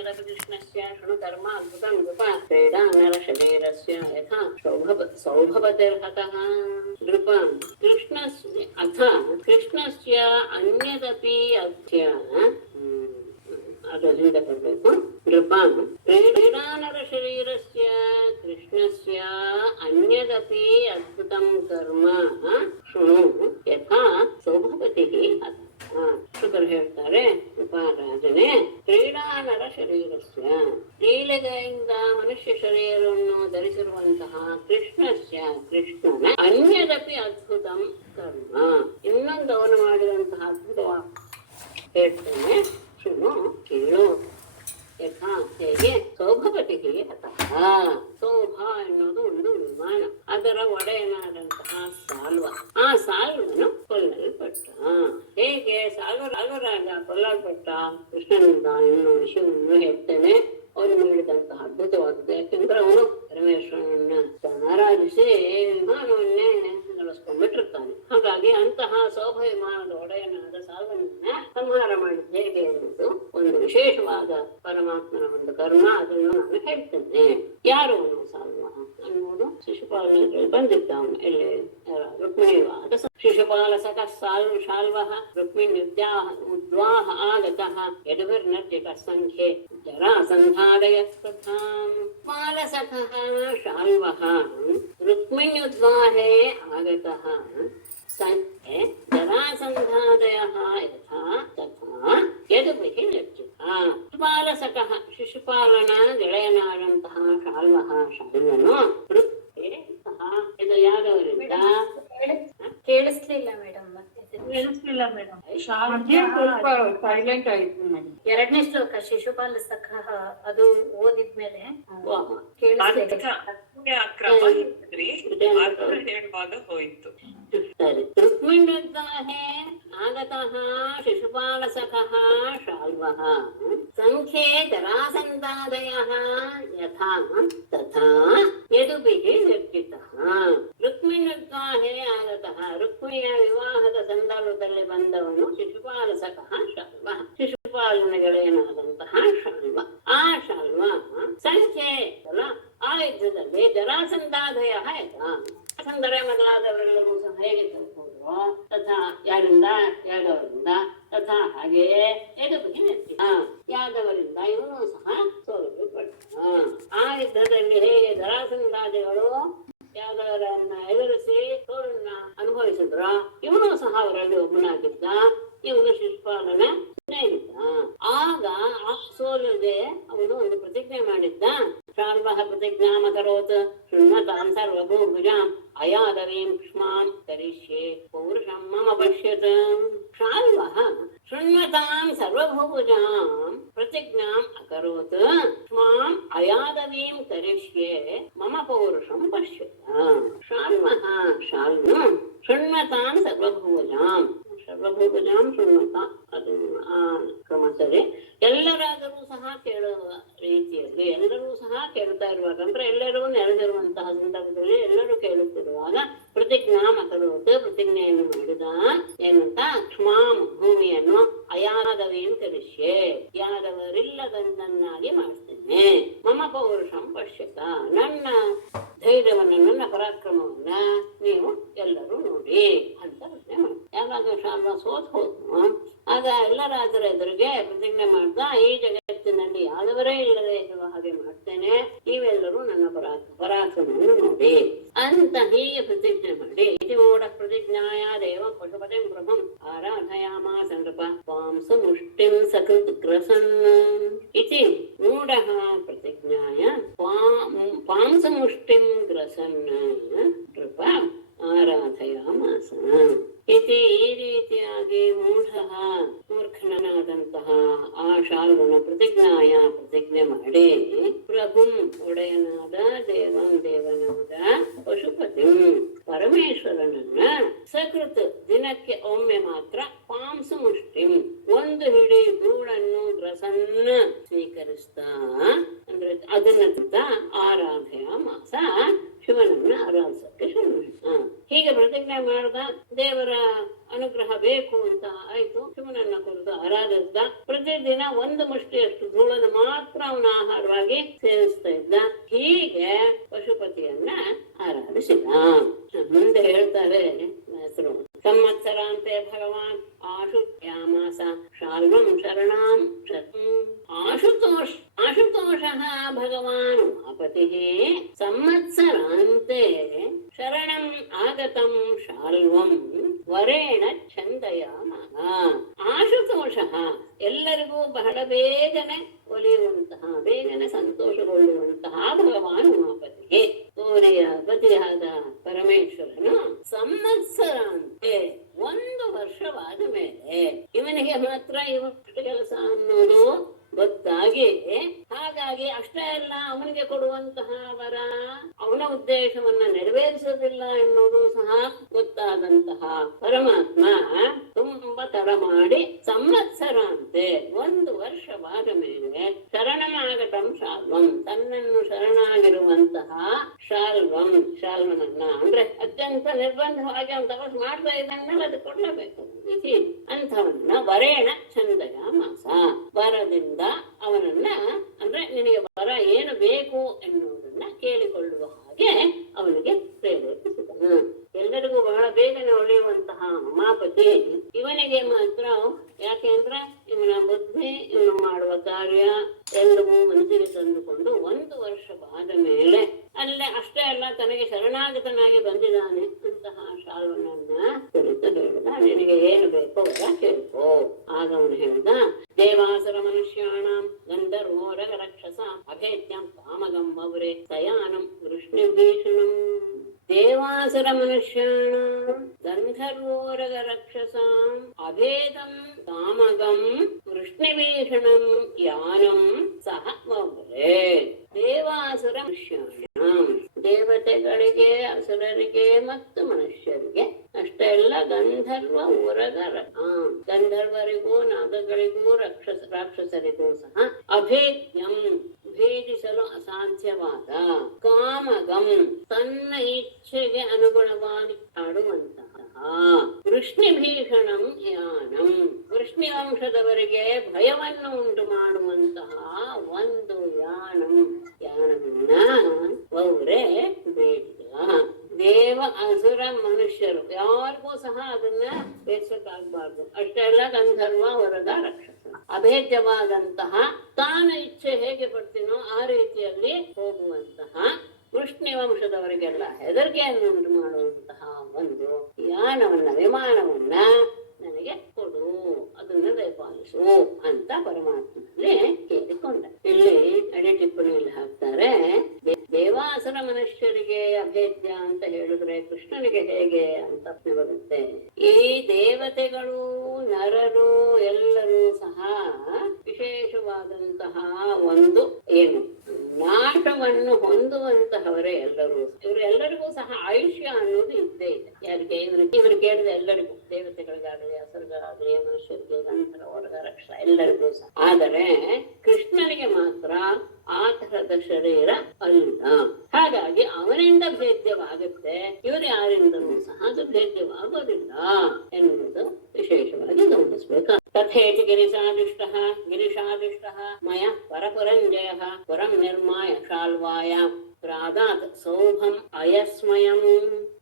अन्यदपि कृष्णस्य शृणु कर्म अद्भुतं नृप क्रीडा नरशरीरस्य यथा सौभवतिर्हतः नृप कृष्णस्य अथ कृष्णस्य अन्यदपि अद्य ಅದು ಹಿಂದೆ ಕೊಡ್ಬೇಕು ನೃಪ ಕ್ರೀಡಾನರ ಶರೀರಸ್ಯ ಕೃಷ್ಣಸ್ಯ ಅನ್ಯದಪಿ ಅದ್ಭುತಂ ಕರ್ಮ ಶೃಣು ಯಥಾ ಸೌಭವತಿಃ ಶುಕರು ಹೇಳ್ತಾರೆ ಉಪಾರಾಧನೆ ಕ್ರೀಡಾನರ ಶರೀರಸ್ಯ ಕ್ರೀಡೆಯಿಂದ ಮನುಷ್ಯ ಶರೀರವನ್ನು ಧರಿಸಿರುವಂತಹ ಕೃಷ್ಣನ ಅನ್ಯದಪಿ ಅದ್ಭುತಂ ಕರ್ಮ ಇನ್ನೊಂದು ಅವನು ಮಾಡಿದಂತಹ ಅದ್ಭುತವಾದ ಹೇಳ್ತೇನೆ ಶೃಣು ಕೇಳು ಯಥಾ ಹೇಗೆ ಸೌಭವತಿಗೆ ಅತಃ ಸೌಭ ಎನ್ನುವುದು ಒಂದು ವಿಮಾನ ಅದರ ಒಡೆಯನಾದಂತಹ ಸಾಲ್ವ ಆ ಸಾಲ್ವನು ಕೊಲ್ಲಲ್ಪಟ್ಟ ಹೇಗೆ ಸಾಲ್ವರಾಗ ಕೊಲ್ಲಲ್ಪಟ್ಟ ಕೃಷ್ಣನಿಂದ ಇನ್ನು ವಿಷಯವನ್ನು ಹೇಳ್ತೇನೆ ಅವನು ಮಾಡಿದಂತಹ ಅದ್ಭುತವಾದದ್ದು ಯಾಕೆಂದ್ರೆ ಅವನು ಪರಮೇಶ್ವರನನ್ನ ಆರಾಧಿಸಿ ವಿಮಾನವನ್ನೇ ನಡೆಸ್ಕೊಂಡ್ಬಿಟ್ಟಿರ್ತಾನೆ ಹಾಗಾಗಿ ಅಂತಹ ಸೌಭ ವಿಮಾನದ ಒಡೆಯನಾದ ಸಾಲ್ವನನ್ನ ಸಂಹಾರ ಮಾಡಿದ್ದು ಹೇಗೆ ಎನ್ನುವುದು ಒಂದು ವಿಶೇಷವಾದ ಪರಮಾತ್ಮನ ಒಂದು ಕರ್ಮ ಅದನ್ನು ನಾನು ಹೇಳ್ತೇನೆ ಯಾರು ಅವನು ಸಾಲ್ವ ಅನ್ನುವುದು ಶಿಶುಪಾಲನಲ್ಲಿ ಬಂದಿದ್ದ ಅವನು ಎಲ್ಲಿ ರುಕ್ಮಿಣಿವಾದ ಶಿಶುಪಾಲ ಸಖ ಶಾಲ್ವಃ ರುಕ್ಮಿಣಿ ಉದ್ವಾಹ ಆಗತಃ ಯದುಭಿರ್ನರ್ಜಿತ ಸಂಖ್ಯೆ ಜರಾಸಂಧಾದಯಸ್ತಥಾಂ ಬಾಲಸಖಃ ಶಾಲ್ವಃ ರುಕ್ಮಿಣ್ಯುದ್ವಾಹೇ ಆಗತಃ ಸಂಖ್ಯೆ ಜರಾಸಂಧಾದಯಃ ಯಥಾ ತಥಾ ಯದುಭಿಃ ನರ್ಜಿತಃ ಬಾಲಸಖಃ ಶಿಶುಪಾಲನ ಗೆಳೆಯನಾದಂತಹ ಶಾಲ್ವಃ ಶಾಲ್ವನು ಇದು ಯಾದವರಿಂದ ಕೇಳಿಸ್ಲಿಲ್ಲ ಮೇಡಮ್ ಕೇಳಿಸ್ಲಿಲ್ಲ ಮೇಡಮ್ ಸೈಲೆಂಟ್ ಆಯ್ತು ಮೇಡಮ್ ಎರಡನೇ ಶ್ಲೋಕ ಶಿಶುಪಾಲ ಸಖಃ ಅದು ಓದಿದ್ಮೇಲೆ ಕೇಳಿಸ್ಲಿಲ್ಲ ಕ್ರಮ ಹೇಳುವಾಗ ಹೋಯ್ತು ಸರಿ ರುಕ್ಮಿಣ್ಯುದ್ವಾಹೇ ಆಗತಃ ಶಿಶುಪಾಲ ಸಖಃ ಶಾಲ್ವಃ ಸಂಖ್ಯೆ ಜರಾಸಂಧಾದಯಃ ಯಥಾ ತಥಾ ಯದುಭಿಃ ನಿರ್ಜಿತಃ ರುಕ್ಮಿಣ್ಯುದ್ವಾಹೇ ಆಗತಃ ರುಕ್ಮಿಣಿಯ ವಿವಾಹದ ಸಂದರ್ಭದಲ್ಲಿ ಬಂದವನು ಶಿಶುಪಾಲ ಸಖಃ ಶಾಲ್ವ ಶಿಶುಪಾಲನ ಗೆಳೆಯನಾದಂತಹ ಶಾಲ್ವ ಆ ಶಾಲ್ವ ಸಂಖ್ಯೆ ಆ ಯುದ್ಧದಲ್ಲಿ ಜರಾಸಂಧಾದಯ ಯಥಾ ಸಂದರೆ ಮೊದಲಾದವರೆಲ್ಲರೂ ಸಹ ಹೇಗೆ ತಲುಪುವುದು ತಥಾ ಯಾರಿಂದ ಯಾದವರಿಂದ ತಥಾ ಹಾಗೆಯೇ ಯದುಭಿಃ ನಿರ್ಜಿತ ಯಾದವರಿಂದ ಇವನು ಸಹ ಸೋಲಲ್ಪಟ್ಟ ಆ ಯುದ್ಧದಲ್ಲಿ ಹೇಗೆ ಜರಾಸಂಧಾದಿಗಳು ಯಾದವರನ್ನ ಎದುರಿಸಿ ಸೋಲನ್ನ ಅನುಭವಿಸಿದ್ರ ಇವನು ಸಹ ಅವರಲ್ಲಿ ಒಬ್ಬನಾಗಿದ್ದ ಇವನು ಶಿಶುಪಾಲನ ಸ್ನೇಹಿತ ಆಗ ಆ ಸೋಲಿಗೆ ಅವನು ಒಂದು ಪ್ರತಿಜ್ಞೆ ಮಾಡಿದ್ದ ಶಾಲ್ವಃ ಪ್ರತಿಜ್ಞಾಮಕರೋತ್ ಶೃಣ್ವತಾಂ ಸರ್ವಭೂಭುಜಾಂ ಅಯಾದವೀಂ ಕ್ಷ್ಮಾಂ ಕರಿಷ್ಯೆ ಪೌರುಷಂ ಮಮ ಪಶ್ಯತ ಶಾಲ್ವಃ ಶೃಣ್ವತಾಂ ಸರ್ವಭೂಭುಜಾಂ ಪ್ರತಿಜ್ಞಾಂ ಅಕರೋತ್ ಕ್ಷ್ಮಾಂ ಅಯಾದವೀಂ ಕರಿಷ್ಯೆ ಮಮ ಪೌರುಷಂ ಪಶ್ಯತ ಶಾಲ್ವಃ ಶಾಲ್ವ ಶೃಣ್ವತಾಂ ಸರ್ವಭೂಭುಜಾಂ ಸರ್ವಭೂತಜಾಂ ಶೃಣ್ವತ ಅದು ಆ ಕ್ರಮ ಸರಿ ಎಲ್ಲರಾದರೂ ಸಹ ಕೇಳುವ ರೀತಿಯಲ್ಲಿ ಎಲ್ಲರೂ ಸಹ ಕೇಳ್ತಾ ಇರುವಾಗ ಅಂದ್ರೆ ಎಲ್ಲರೂ ನೆರೆದಿರುವಂತಹ ಸಂದರ್ಭದಲ್ಲಿ ಎಲ್ಲರೂ ಕೇಳುತ್ತಿರುವಾಗ ಪ್ರತಿಜ್ಞಾ ಮಕರೋತ್ ಪ್ರತಿಜ್ಞೆಯನ್ನು ಮಾಡಿದ ಏನಂತ ಕ್ಷಮಾಂ ಭೂಮಿಯನ್ನು ಅಯಾದವೀಂ ಕರಿಷ್ಯೆ ಯಾದವರಿಲ್ಲದನ್ನಾಗಿ ಮಾಡ್ತೇನೆ ಮಮ ಪೌರುಷಂ ಪಶ್ಯತ ನನ್ನ ಧೈರ್ಯವನ್ನ ನನ್ನ ಪರಾಕ್ರಮವನ್ನ ನೀವು ಎಲ್ಲರೂ ನೋಡಿ ಅಂತ ಪ್ರತಿಜ್ಞೆ ಮಾಡಿ ಯಾವಾಗ ಶಾಲ್ವ ಸೋತ್ ಹೋದ್ನು ಆಗ ಎಲ್ಲರಾದರ ಎದುರಿಗೆ ಪ್ರತಿಜ್ಞೆ ಮಾಡ್ದ ಈ ಜಗತ್ತಿನಲ್ಲಿ ಯಾದವರೇ ಇಲ್ಲದೆ ಇರುವ ಹಾಗೆ ಮಾಡ್ತೇನೆ ನೀವೆಲ್ಲರೂ ನನ್ನ ಪರಾಕ್ರಮವನ್ನು ನೋಡಿ ಅಂತ ಹೀಗೆ ಪ್ರತಿಜ್ಞೆ ಮಾಡಿ ಇತಿ ಮೂಢ ಪ್ರತಿಜ್ಞಾಯ ದೇವಂ ಪಶುಪತಿಂ ಪ್ರಭುಂ ಆರಾಧಯಾಮಾಸ ನೃಪ ಪಾಂಸ ಮುಷ್ಟಿಂ ಸಕೃತ್ ಗ್ರಸನ್ ಇತಿ ಮೂಢ ಪ್ರತಿಜ್ಞಾಯ ಪಾಂಸ ಮುಷ್ಟಿಂ ಗ್ರಸನ್ ನೃಪ ಆರಾಧಯಾಮಾಸ ಇತಿ ಈ ರೀತಿಯಾಗಿ ಮೂರ್ಖನಾದಂತಹ ಆ ಶಾಲ್ವನ ಪ್ರತಿಜ್ಞಾಯ ಪ್ರತಿಜ್ಞೆ ಮಾಡಿ ಪ್ರಭುಂ ಒಡೆಯನಾದ ದೇವನಾದ ಪಶುಪತಿ ಪರಮೇಶ್ವರನನ್ನ ಸಕೃತ್ ದಿನಕ್ಕೆ ಒಮ್ಮೆ ಮಾತ್ರ ಪಾಂಸ ಮುಷ್ಟಿಂ ಒಂದು ಹಿಡಿ ಧೂಳನ್ನು ಗ್ರಸನ್ನ ಸ್ವೀಕರಿಸ್ತಾ ಅಂದ್ರೆ ಅದನ್ನ ಆರಾಧಯ ಮಾಸ ಶಿವನನ್ನ ಆರಾಧಿಸಕ್ಕೆ ಶುರು ಹೀಗೆ ಪ್ರತಿಜ್ಞೆ ಮಾಡಿದ ದೇವರ ಅನುಗ್ರಹ ಬೇಕು ಅಂತ ಆಯ್ತು ಶಿವನನ್ನ ಕುರಿತು ಆರಾಧಿಸಿದ ಪ್ರತಿದಿನ ಒಂದು ಮುಷ್ಟಿಯಷ್ಟು ಧೂಳನ್ನು ಮಾತ್ರ ಅವನ ಆಹಾರವಾಗಿ ಸೇವಿಸ್ತಾ ಇದ್ದ. ಹೀಗೆ ಪಶುಪತಿಯನ್ನ ಆರಾಧಿಸಿದ. ಮುಂದೆ ಹೇಳ್ತಾರೆ ಹೆಸರು ಸಂವತ್ಸರಾಂತೆ ಭಗವಾನ್ ಆಶುತ್ಯಾಮಾಸ ಶಾಲ್ವಂ ಶರಣಾಂ ಆಶುತೋಷಃ ಭಗವಾನ್ ಉಮಾಪತಿಃ ಸಂವತ್ಸರಾಂತೆ ಶರಣಂ ಆಗತಂ ಶಾಲ್ವಂ ವರೇಣ ಛಂದಯಾಮಃ. ಆಶುತೋಷಃ ಎಲ್ಲರಿಗೂ ಬಹಳ ಬೇಗನೆ ಒಲಿಯುವಂತಹ, ಬೇಗನೆ ಸಂತೋಷಗೊಳ್ಳುವಂತಹ ಭಗವಾನ್ ಉಮಾಪತಿ, ಕೋನೆಯ ಪತಿಯಾದ ಪರಮೇಶ್ವರನು ಸಂವತ್ಸರಾಂತೆ 1 ವರ್ಷವಾದ ಮೇಲೆ ಇವನಿಗೆ ಮಾತ್ರ ಇವಷ್ಟು ಕೆಲಸ ಅನ್ನೋದು ಗೊತ್ತಾಗಿ, ಹಾಗಾಗಿ ಅಷ್ಟೇ ಅಲ್ಲ, ಅವನಿಗೆ ಕೊಡುವಂತಹ ವರ ಅವನ ಉದ್ದೇಶವನ್ನ ನೆರವೇರಿಸೋದಿಲ್ಲ ಎನ್ನುವುದು ಸಹ ಗೊತ್ತಾದಂತಹ ಪರಮಾತ್ಮ ತುಂಬಾ ತಡ ಮಾಡಿ ಸಂವತ್ಸರಾಂತೆ 1 ವರ್ಷವಾದ ಮೇಲೆ ಶರಣನಾಗತಂ ಶಾಲ್ವಂ ತನ್ನನ್ನು ಶರಣಾಗಿರುವಂತಹ ಶಾಲ್ವನನ್ನ ಅಂದ್ರೆ ಅತ್ಯಂತ ನಿರ್ಬಂಧವಾಗಿ ಅವನು ತಪಸ್ ಮಾಡ್ತಾ ಇದ್ದಾನಲ್ಲ, ಅದು ಕೊಡ್ಲೇಬೇಕು ವಿಧಿ ಅಂಥವನ್ನ ವರೇಣ ಛಂದಯ ಮಾಸ ವರದಿಂದ ಅವನನ್ನ ಅಂದ್ರೆ ನಿನಗೆ ವರ ಏನು ಬೇಕು ಎನ್ನುವುದನ್ನ ಕೇಳಿಕೊಳ್ಳುವ ಹಾಗೆ ಅವನಿಗೆ ಪ್ರೇರೇಪಿಸಿದನು. ಎಲ್ಲರಿಗೂ ಬಹಳ ಬೇಗನೆ ಒಳೆಯುವಂತಹ ಉಮಾಪತಿ ಇವನಿಗೆ ಮಾತ್ರ, ಯಾಕೆಂದ್ರೆ ಇವನ ಬುದ್ಧಿ, ಇವನು ಮಾಡುವ ಕಾರ್ಯ ಎಲ್ಲವೂ ಮನಸ್ಸಿಗೆ ತಂದುಕೊಂಡು 1 ವರ್ಷವಾದ ಮೇಲೆ ಅಲ್ಲೇ ಅಷ್ಟೇ ಅಲ್ಲ, ತನಗೆ ಶರಣಾಗತನಾಗಿ ಬಂದಿದ್ದಾನೆ ಅಂತಹ ಶಾಲ್ವನನ್ನ ಕುರಿತು ಹೇಳಿದ. ನಿನಗೆ ಏನು ಬೇಕೋ ವರ ಕೇಳ್ಕೋ. ಆಗ ಅವನು ಹೇಳಿದ, ದೇವಾಸುರ ಮನುಷ್ಯಾಣಂ ಗಂಧರ್ವೋರಗ ರಕ್ಷಸ ಅಭೇದ್ಯಂ ಕಾಮಗಂ ಮೌರೆ ಸಯಾನಂ ವೃಷ್ಣಿಭೀಷಣಂ. ದೇವಾಸುರ ಮನುಷ್ಯಾಣಂ ಗಂಧರ್ವೋರಗ ರಕ್ಷಸಾಂ ಅಭೇದಂ ಕಾಮಗಂ ವೃಷ್ಣಿಭೀಷಣಂ ಯಾನಂ ಸಹ ಮೌರೆ. ದೇವಾಸುರ ಮನುಷ್ಯಾಣಂ ದೇವತೆಗಳಿಗೆ, ಅಸುರರಿಗೆ ಮತ್ತು ಮನುಷ್ಯರಿಗೆ ಅಷ್ಟೇ ಅಲ್ಲ, ಗಂಧರ್ವ ಉರಗ ಗಂಧರ್ವರಿಗೂ ನಾಗಗಳಿಗೂ ರಾಕ್ಷಸರಿಗೂ ಸಹ ಅಭೇದ್ಯಂ ಭೇದಿಸಲು ಅಸಾಧ್ಯವಾದ, ಕಾಮಗಂ ತನ್ನ ಇಚ್ಛೆಗೆ ಅನುಗುಣವಾಗಿ ಆಡುವಂತಹ, ವೃಷ್ಣಿಭೀಷಣಂ ಯಾನಂ ವೃಷ್ಣಿವಂಶದವರಿಗೆ ಭಯವನ್ನು ಉಂಟು ಮಾಡುವಂತಹ ಒಂದು ಯಾನವನ್ನ ವೌರೆ ಬೇಡಿದ. ದೇವ ಅಸುರ ಮನುಷ್ಯರು ಯಾರಿಗೂ ಸಹ ಅದನ್ನ ಬೇಸಕ್ಕಾಗಬಾರ್ದು. ಅಷ್ಟೇ ಅಲ್ಲ, ಗಂಧರ್ವ ಹೊರಗ ರಾಕ್ಷಸ ಅಭೇದ್ಯವಾದಂತಹ, ತಾನ ಇಚ್ಛೆ ಹೇಗೆ ಪಡ್ತೀನೋ ಆ ರೀತಿಯಲ್ಲಿ ಹೋಗುವಂತಹ, ವೃಷ್ಣಿ ವಂಶದವರಿಗೆಲ್ಲ ಹೆದರಿಕೆಯನ್ನು ಉಂಟು ಮಾಡುವಂತಹ ಒಂದು ವಿಮಾನವನ್ನ ನನಗೆ ಕೊಡು, ಅದನ್ನ ದಯಪಾಲಿಸು ಅಂತ ಪರಮಾತ್ಮನಲ್ಲಿ ಕೇಳಿಕೊಂಡ. ಇಲ್ಲಿ ಅಡಿ ಟಿಪ್ಪಣಿಯಲ್ಲಿ ಹಾಕ್ತಾರೆ, ದೇವಾಸುರ ಮನುಷ್ಯರಿಗೆ ಅಭೇದ್ಯ ಅಂತ ಹೇಳಿದ್ರೆ ಕೃಷ್ಣನಿಗೆ ಹೇಗೆ ಅಂತ ಬರುತ್ತೆ. ಈ ದೇವತೆಗಳು, ನರರು ಎಲ್ಲರೂ ಸಹ ವಿಶೇಷವಾದಂತಹ ಒಂದು ನಾಟವನ್ನು ಹೊಂದುವಂತಹವರೇ ಎಲ್ಲರೂ. ಇವರೆಲ್ಲರಿಗೂ ಸಹ ಆಯುಷ್ಯ ಅನ್ನೋದು ಇದ್ದೇ ಇದೆ. ಯಾರಿಗೆ? ಇವರು ಕೇಳಿದ ಎಲ್ಲರಿಗೂ, ದೇವತೆಗಳಿಗಾಗಲಿ, ಅಸುರಗಾಗಲಿ, ಮನುಷ್ಯರಿಗೆ, ಗಂಧರ್ವ ವರ್ಗ ರಕ್ಷ ಎಲ್ಲರಿಗೂ ಸಹ. ಆದರೆ ಕೃಷ್ಣನಿಗೆ ಮಾತ್ರ ಆ ತರದ ಶರೀರ ಅಲ್ಲ. ಹಾಗಾಗಿ ಅವನಿಂದ ಭೇದ್ಯವಾಗುತ್ತೆ, ಇವರು ಯಾರಿಂದಲೂ ಸಹ ಅದು ಭೇದ್ಯವಾಗೋದಿಲ್ಲ ಎನ್ನುವುದು ವಿಶೇಷವಾಗಿ ಗಮನಿಸಬೇಕು. ತಥೇತಿ ಗಿರಿಶಾದಿಷ್ಟಃ ಮಯ ಪರಪುರಂಜಯಃ ಪುರಂ ನಿರ್ಮಾಯ ಶಾಲ್ವಾಯ ಪ್ರಾದಾತ್ ಸೌಭಂ ಅಯಸ್ಮಯಂ.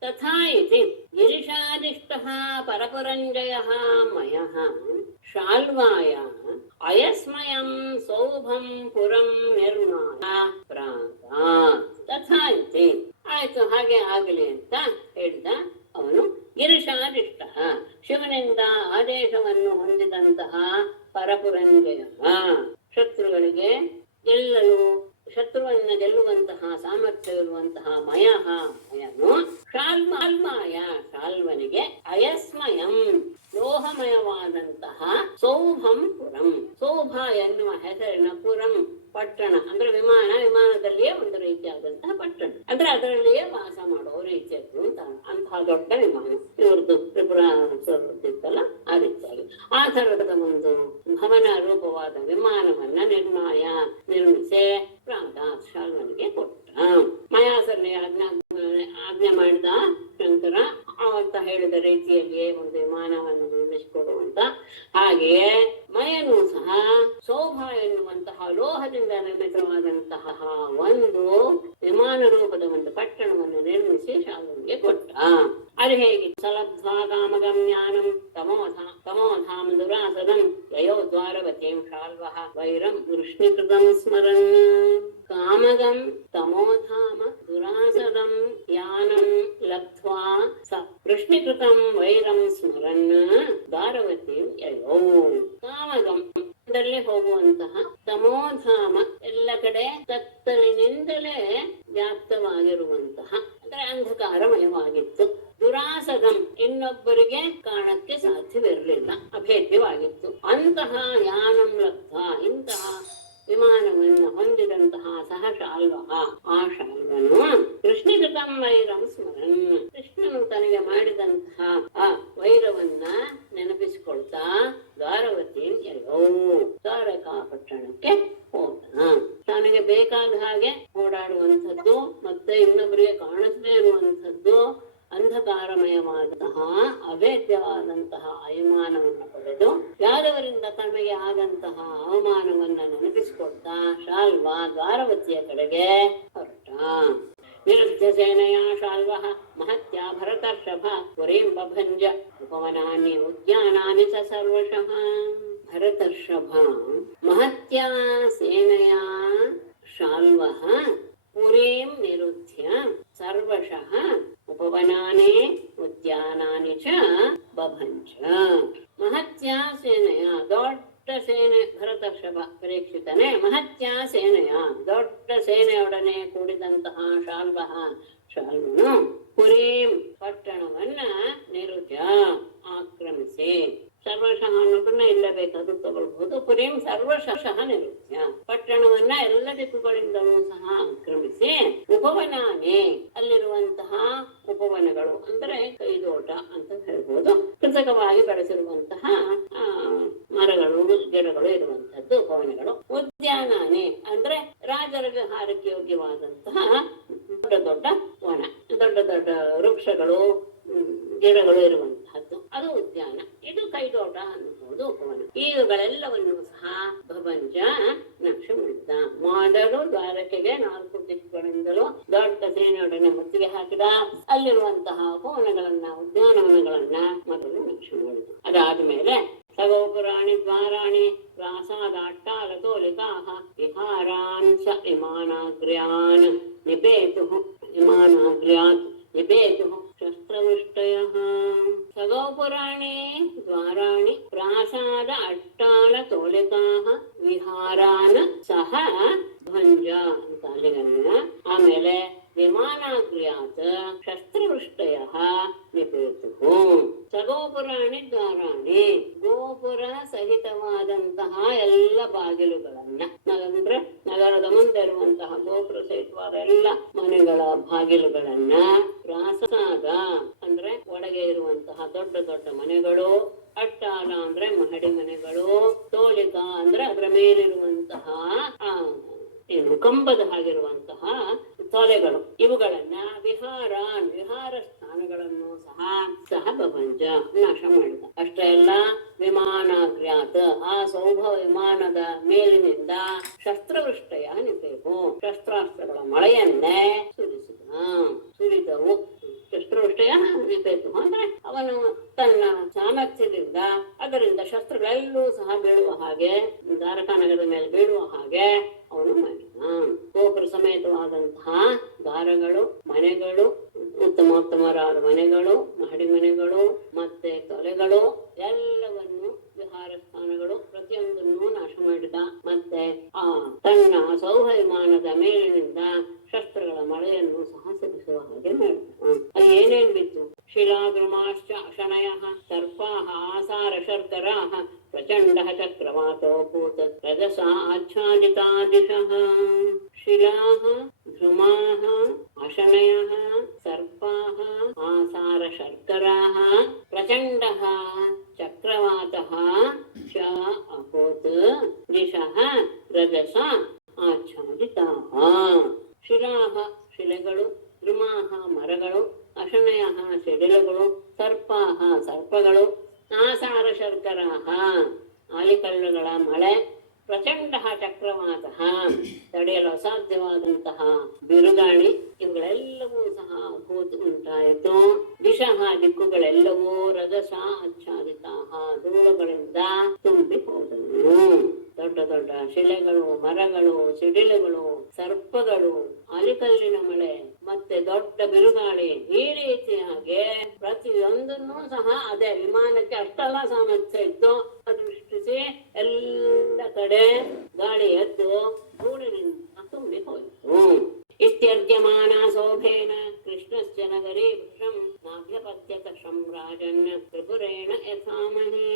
ತಥಾ ಇತಿ ಗಿರಿಶಾದಿಷ್ಟಃ ಪರಪುರಂಜಯಃ ಮಯಃ ಶಾಲ್ವಾಯ ಅಯಸ್ಮಯಂ ಸೌಭಂ ಪುರಂ ನಿರ್ಮಾಯ ಪ್ರಾದಾತ್. ತಥಾ ಇತಿ ಆಯ್ತು, ಹಾಗೆ ಆಗಲಿ ಅಂತ ಹೇಳಿದ. ಅವನು ಗಿರಿಶಾದಿಷ್ಟ, ಶಿವನಿಂದ ಆದೇಶವನ್ನು ಹೊಂದಿದಂತಹ ಪರಪುರಂಜಯ, ಶತ್ರುಗಳಿಗೆ ಶತ್ರುವನ್ನ ಗೆಲ್ಲುವಂತಹ ಸಾಮರ್ಥ್ಯವಿರುವಂತಹ ಮಯನು ಶಾಲ್ವನಿಗೆ ಅಯಸ್ಮಯಂ ಲೋಹಮಯವಾದಂತಹ ಸೌಭಂ ಪುರಂ, ಸೌಭ ಎನ್ನುವ ಹೆಸರಿನ ಪುರಂ ಪಟ್ಟಣ ಅಂದ್ರೆ ವಿಮಾನದಲ್ಲಿಯೇ ಒಂದು ರೀತಿಯಾದಂತಹ ಪಟ್ಟಣ, ಅಂದ್ರೆ ಅದರಲ್ಲಿಯೇ ವಾಸ ಮಾಡುವ ರೀತಿಯದ್ದು ಅಂತ. ಅಂತಹ ದೊಡ್ಡ ವಿಮಾನ ಇವ್ರದ್ದು ತ್ರಿಪುರ ಇತ್ತಲ್ಲ, ಆ ರೀತಿಯಾಗಿ ಆ ತರದ ಒಂದು ಭವನ ರೂಪವಾದ ವಿಮಾನವನ್ನ ನಿರ್ಮಿಸಿ ಶಾಲ್ವನಿಗೆ ಕೊಟ್ಟ. ಮಯಾಸರನಿಗೆ ಆಜ್ಞೆ ಮಾಡಿದ ಶಂಕರ ಅಂತ ಹೇಳಿದ ರೀತಿಯಲ್ಲಿಯೇ ಒಂದು ವಿಮಾನವನ್ನು ನಿರ್ಮಿಸಿಕೊಡುವಂತ. ಹಾಗೆಯೇ ಮಯನು ಸಹ ಸೌಭ ಎನ್ನುವಂತಹ ಲೋಹದಿಂದ ನಿರ್ಮಿತವಾದಂತಹ ಒಂದು ವಿಮಾನ ರೂಪದ ಒಂದು ಪಟ್ಟಣವನ್ನು ನಿರ್ಮಿಸಿ ಶಾಲ್ವನಿಗೆ ಕೊಟ್ಟ. ಅದು ಹೇಗೆ? ಸಲಬ್ಧ್ವಾ ಕಾಮಗಮ್ಯಾನಂ ತಮೋಧಾಮ ದುರಾಸದಂ ಯಯೋ ದ್ವಾರವತೀಂ ಶಾಲ್ವಃ ವೈರಂ ವೃಷ್ಣೀಕೃತಂ ಸ್ಮರನ್. ಕಾಮಗಂ ತಮೋಧಾಮ ದುರಾಸದಂ ಯಾನಂ ಲಬ್ಧ್ವಾ ಸ ವೃಷ್ಣೀಕೃತಂ ವೈರಂ ಸ್ಮರನ್ ದ್ವಾರವತೀಂ ಯಯೋ. ಕಾಮಗಂ ದಲ್ಲಿ ಹೋಗುವಂತಹ, ತಮೋಧಾಮ ಎಲ್ಲ ಕಡೆ ಕತ್ತಲಿನಿಂದಲೇ ವ್ಯಾಪ್ತವಾಗಿರುವಂತಹ, ಅಂದ್ರೆ ಅಂಧಕಾರಮಯವಾಗಿತ್ತು. ದುರಾಸದಂ ಇನ್ನೊಬ್ಬರಿಗೆ ಕಾಣಕ್ಕೆ ಸಾಧ್ಯವಿರಲಿಲ್ಲ, ಅಭೇದ್ಯವಾಗಿತ್ತು. ಅಂತಹ ಯಾನಂ ಲಬ್ಧ, ಇಂತಹ ವಿಮಾನವನ್ನು ಹೊಂದಿದಂತಹ ಸಹ ಶಾಲ್ವಃ, ಆ ಶಾಲ್ವನು ಕೃಷ್ಣಕೃತಂ ವೈರಂ ಸ್ಮರನ್, ಕೃಷ್ಣನು ತನಗೆ ಮಾಡಿದಂತಹ ಆ ವೈರವನ್ನ ನೆನಪಿಸಿಕೊಳ್ತಾ ದ್ವಾರವತಿ ಯಯೋ, ದ್ವಾರಕಾ ಪಟ್ಟಣಕ್ಕೆ ಹೋದ. ತನಗೆ ಬೇಕಾದ ಹಾಗೆ ಓಡಾಡುವಂಥದ್ದು ಮತ್ತೆ ಇನ್ನೊಬ್ಬರಿಗೆ ಕಾಣಿಸದೇ ಇರುವಂಥದ್ದು ಅಂಧಕಾರಮಯವಾದಂತಹ ಅಭೇದ್ಯವಾದಂತಹ ವಿಮಾನವನ್ನು ಪಡೆದು ಯಾದವರಿಂದ ತಮಗೆ ಆದಂತಹ ಅವಮಾನವನ್ನ ನೆನಪಿಸಿಕೊಡ್ತಾ ಶಾಲ್ವ ದ್ವಾರವತಿಯ ಕಡೆಗೆ ಹೊರಟ. ವಿರುದ್ಧ ಸೇನೆಯ ಶಾಲ್ವಃ ಮಹತ್ಯ ಭರತರ್ಷಭ ಪುರೀಂ ಬಭಂಜ ಉಪವನಾನಿ ಉದ್ಯಾನಾನಿ ಚ ಸರ್ವಶಃ. ಭರತರ್ಷಭ ಮಹತ್ಯ ಸೇನೆಯ ಶಾಲ್ವಃ ಪುರೀಂ ನಿರುದ್ಧ್ಯ ಸರ್ವಶಃ ಉಪವನಾನಿ ಉದ್ಯಾನಾನಿ ಚ ಬಭಂಜ. ಮಹತ್ಯ ಸೇನೆಯ ದೊಡ್ಡ ಸೇನೆ, ಭರತರ್ಷಭ ಪರೀಕ್ಷಿತನೇ ಮಹತ್ಯ ಸೇನೆಯ ದೊಡ್ಡ ಸೇನೆಯೊಡನೆ ಕೂಡಿದಂತಹ ಶಾಲ್ವನು ಪುರೀಂ ಪಟ್ಟಣವನ್ನ ನಿರುದ್ಯ ಆಕ್ರಮಿಸಿ, ಸರ್ವಶಃ ಅನ್ನೋದನ್ನ ಇಲ್ಲಬೇಕಾದ್ರೂ ತಗೊಳ್ಬಹುದು. ಪುರೀಂ ಸರ್ವಶಃ ನಿರುದ್ಯ, ಪಟ್ಟಣವನ್ನ ಎಲ್ಲ ದಿಕ್ಕುಗಳಿಂದಲೂ ಸಹ ಆಕ್ರಮಿಸಿ, ಉಪವನಾನೇ ಅಲ್ಲಿರುವಂತಹ ಉಪವನಗಳು ಅಂದ್ರೆ ಕೈದೋಟ ಅಂತ ಹೇಳ್ಬೋದು, ಕೃತಕವಾಗಿ ಬೆಳೆಸಿರುವಂತಹ ಮರಗಳು ಗಿಡಗಳು ಇರುವಂತಹದ್ದು ಉಪವನಗಳು. ಉದ್ಯಾನಾನೇ ಅಂದ್ರೆ ರಾಜರ ವಿಹಾರಕ್ಕೆ ಯೋಗ್ಯವಾದಂತಹ ದೊಡ್ಡ ದೊಡ್ಡ ವನ, ದೊಡ್ಡ ದೊಡ್ಡ ವೃಕ್ಷಗಳು ಗಿಡಗಳು ಇರುವಂತಹದ್ದು ಅದು ಉದ್ಯಾನ. ಇದು ಕೈದೋಟ ಅನ್ನಬಹುದು ಉಪವನ. ಇವುಗಳೆಲ್ಲವನ್ನು ಸಹ ಭಭಂಜ ನಾಶ ಮಾಡಿದ. ಮೊದಲು ದ್ವಾರಕೆಗೆ 4 ದಿಕ್ಕುಗಳಿಂದಲೂ ದೊಡ್ಡ ಸೇನೆಯೊಡನೆ ಮುತ್ತಿಗೆ ಹಾಕಿದ. ಅಲ್ಲಿರುವಂತಹ ಉಪವನಗಳನ್ನ, ಉದ್ಯಾನವನಗಳನ್ನ ಮೊದಲು ನಾಶ ಮಾಡಿದ. ಅದಾದ್ಮೇಲೆ ಸಗೋಪುರಾಣಿ ದ್ವಾರಾಣಿ ಪ್ರಾಸಾದಾಟ್ಟಾಲತೋಲಿಕಾಃ ವಿಹಾರಾನ್ ಸ ವಿಮಾನಾಗ್ರ್ಯಾನ್ ನಿಪೇತುಃ ವಿಮಾನಾಗ್ರ್ಯಾತ್ ನಿಪೇತುಃ ಶಸ್ತ್ರವೃಷ್ಟಯಃ. ಸಗೋಪುರಾಣಿ ದ್ವಾರಾಣಿ ಪ್ರಾಸಾದ ಅಟ್ಟಾಲ ತೋಲಿಕಾಃ ವಿಹಾರಾನ್ ಸಹ ಭಂಜ ಅಂತ ಅಲ್ಲಿಗನ್ನ. ಆಮೇಲೆ ವಿಮಾನಾಗ್ರ್ಯಾತ್ ಶಸ್ತ್ರವೃಷ್ಟಯಃ ನಿಪೇತುಃ. ಸಗೋಪುರಾಣಿ ದ್ವಾರಾಣಿ ಗೋಪುರ ಸಹಿತವಾದಂತಹ ಎಲ್ಲ ಬಾಗಿಲುಗಳನ್ನ, ಅಂದ್ರೆ ನಗರದ ಮುಂದೆ ಇರುವಂತಹ ಗೋಪುರ ಸಹಿತವಾದ ಎಲ್ಲ ಮನೆಗಳ ಬಾಗಿಲುಗಳನ್ನ, ಪ್ರಾಸಾದ ಅಂದ್ರೆ ಒಳಗೆ ಇರುವಂತಹ ದೊಡ್ಡ ದೊಡ್ಡ ಮನೆಗಳು, ಅಟ್ಟಾಲ ಅಂದ್ರೆ ಮಹಡಿ ಮನೆಗಳು, ತೋಲಿಕಾ ಅಂದ್ರೆ ಅದರ ಮೇಲಿರುವಂತಹ ಕಂಬದ ಹಾಗಿರುವಂತಹ ತೊಲೆಗಳು, ಇವುಗಳನ್ನ ವಿಹಾರ ಸ್ಥಾನಗಳನ್ನು ಸಹ ಬಭಂಜ ನಾಶ ಮಾಡಿದ. ಅಷ್ಟೇ ಅಲ್ಲ, ವಿಮಾನಾಗ್ರ್ಯಾತ್ ಆ ಸೌಭ ವಿಮಾನದ ಮೇಲಿನಿಂದ ಶಸ್ತ್ರವೃಷ್ಟಯ ನಿಪೇತು, ಶಸ್ತ್ರಾಸ್ತ್ರಗಳ ಮಳೆಯನ್ನೇ ಸುರಿದವು. ಶಸ್ತ್ರವೃಷ್ಟಯ ನಿಪೇತು ಅಂದ್ರೆ ಅವನು ತನ್ನ ಸಾಮರ್ಥ್ಯದಿಂದ ಅದರಿಂದ ಶಸ್ತ್ರಗಳೆಲ್ಲೂ ಸಹ ಬೀಳುವ ಹಾಗೆ, ದ್ವಾರಕಾನಗರದ ಮೇಲೆ ಬೀಳುವ ಹಾಗೆ ಅವನು ಮಾಡಿದ. ಗೋಪುರ ಸಮೇತವಾದಂತಹ ದ್ವಾರಗಳು, ಮನೆಗಳು, ಉತ್ತಮೋತ್ತಮರಾದ ಮನೆಗಳು, ಮಹಡಿ ಮನೆಗಳು ಮತ್ತೆ ತೊಲೆಗಳು ಎಲ್ಲವನ್ನು, ವಿಹಾರ ಸ್ಥಾನಗಳು ಪ್ರತಿಯೊಂದನ್ನು ನಾಶ ಮಾಡಿದ. ಮತ್ತೆ ಆ ತನ್ನ ಸೌಹ ವಿಮಾನದ ಮೇಲಿನಿಂದ ಶಸ್ತ್ರಗಳ ಮಳೆಯನ್ನು ಸಹ ಸುರಿಸುವ ಹಾಗೆ ಮಾಡಿದ. ಅಲ್ಲಿ ಏನೇನ್ ಬಿತ್ತು? ಶಿಲಾದ್ರುಮಾಶ್ಚ ಶನಯಃ ಸರ್ಪಾಃ ಆಸಾರ ಶರ್ಕರಾಃ ಪ್ರಚಂಡಃ ಚಕ್ರವಾತೋ ಭೂತ ರಜಸಾ ಆಚ್ಛಾದಿತಾದಿಶಃ. ಶಿಲಾಃ ಧ್ರುಮಾಃ ಅಶನಯಃ ಸರ್ಪಾಃ ಆಸಾರ ಶರ್ಕರಾಃ ಪ್ರಚಂಡಃ ಚಕ್ರವಾತಃ ಚ ಅಭೂತ್ ದಿಶಃ ರಜಸಾ ಆಚ್ಛಾದಿತಾಃ. ಶಿಲಾಃ ಶಿಲೆಗಳು, ದ್ರುಮಾಃ ಮರಗಳು, ಅಶನಯಃ ಸಿಡಿಲುಗಳು, ಸರ್ಪಾಃ ಸರ್ಪಗಳು, ಆಸಾರ ಶರ್ಕರಾಃ ಆಲಿಕಲ್ಲುಗಳ ಮಳೆ, ಪ್ರಚಂಡ ಚಕ್ರವಾತಃ, ತಡೆಯಲು ಅಸಾಧ್ಯವಾದಂತಹ ಬಿರುಗಾಳಿ ಇವುಗಳೆಲ್ಲವೂ ಸಹ ಉಂಟಾಯಿತು. ದಿಶಃ ದಿಕ್ಕುಗಳೆಲ್ಲವೂ ರಜಸ ಆಚ್ಛಾದಿತ ಧೂಳುಗಳಿಂದ ತುಂಬಿ ಹೋದವು. ದೊಡ್ಡ ದೊಡ್ಡ ಶಿಲೆಗಳು, ಮರಗಳು, ಸಿಡಿಲುಗಳು, ಸರ್ಪಗಳು, ಆಲಿಕಲ್ಲಿನ ಮಳೆ, ಮತ್ತೆ ದೊಡ್ಡ ಬಿರುಗಾಳಿ, ಈ ರೀತಿಯಾಗಿ ಪ್ರತಿಯೊಂದನ್ನು ಸಹ ಅದೇ ವಿಮಾನಕ್ಕೆ ಅಷ್ಟೆಲ್ಲ ಸಾಮರ್ಥ್ಯ ಇತ್ತು. ಅದು ಸೃಷ್ಟಿಸಿ ಎಲ್ಲ ಕಡೆ ಗಾಳಿ ಎದ್ದು ಧೂಳಿನಿಂದ ತುಂಬಿ ಹೋಯಿತು. ಇತ್ಯರ್ಘ್ಯಮಾನ ಸೌಭೇನ ಕೃಷ್ಣಸ್ಯ ನಗರಿ ವೃಷಂ ನಾಭ್ಯಪತ್ಯತ ಶಂ ರಾಜನ್ ತ್ರಿಪುರೇಣ ಯಥಾಮಹೇ.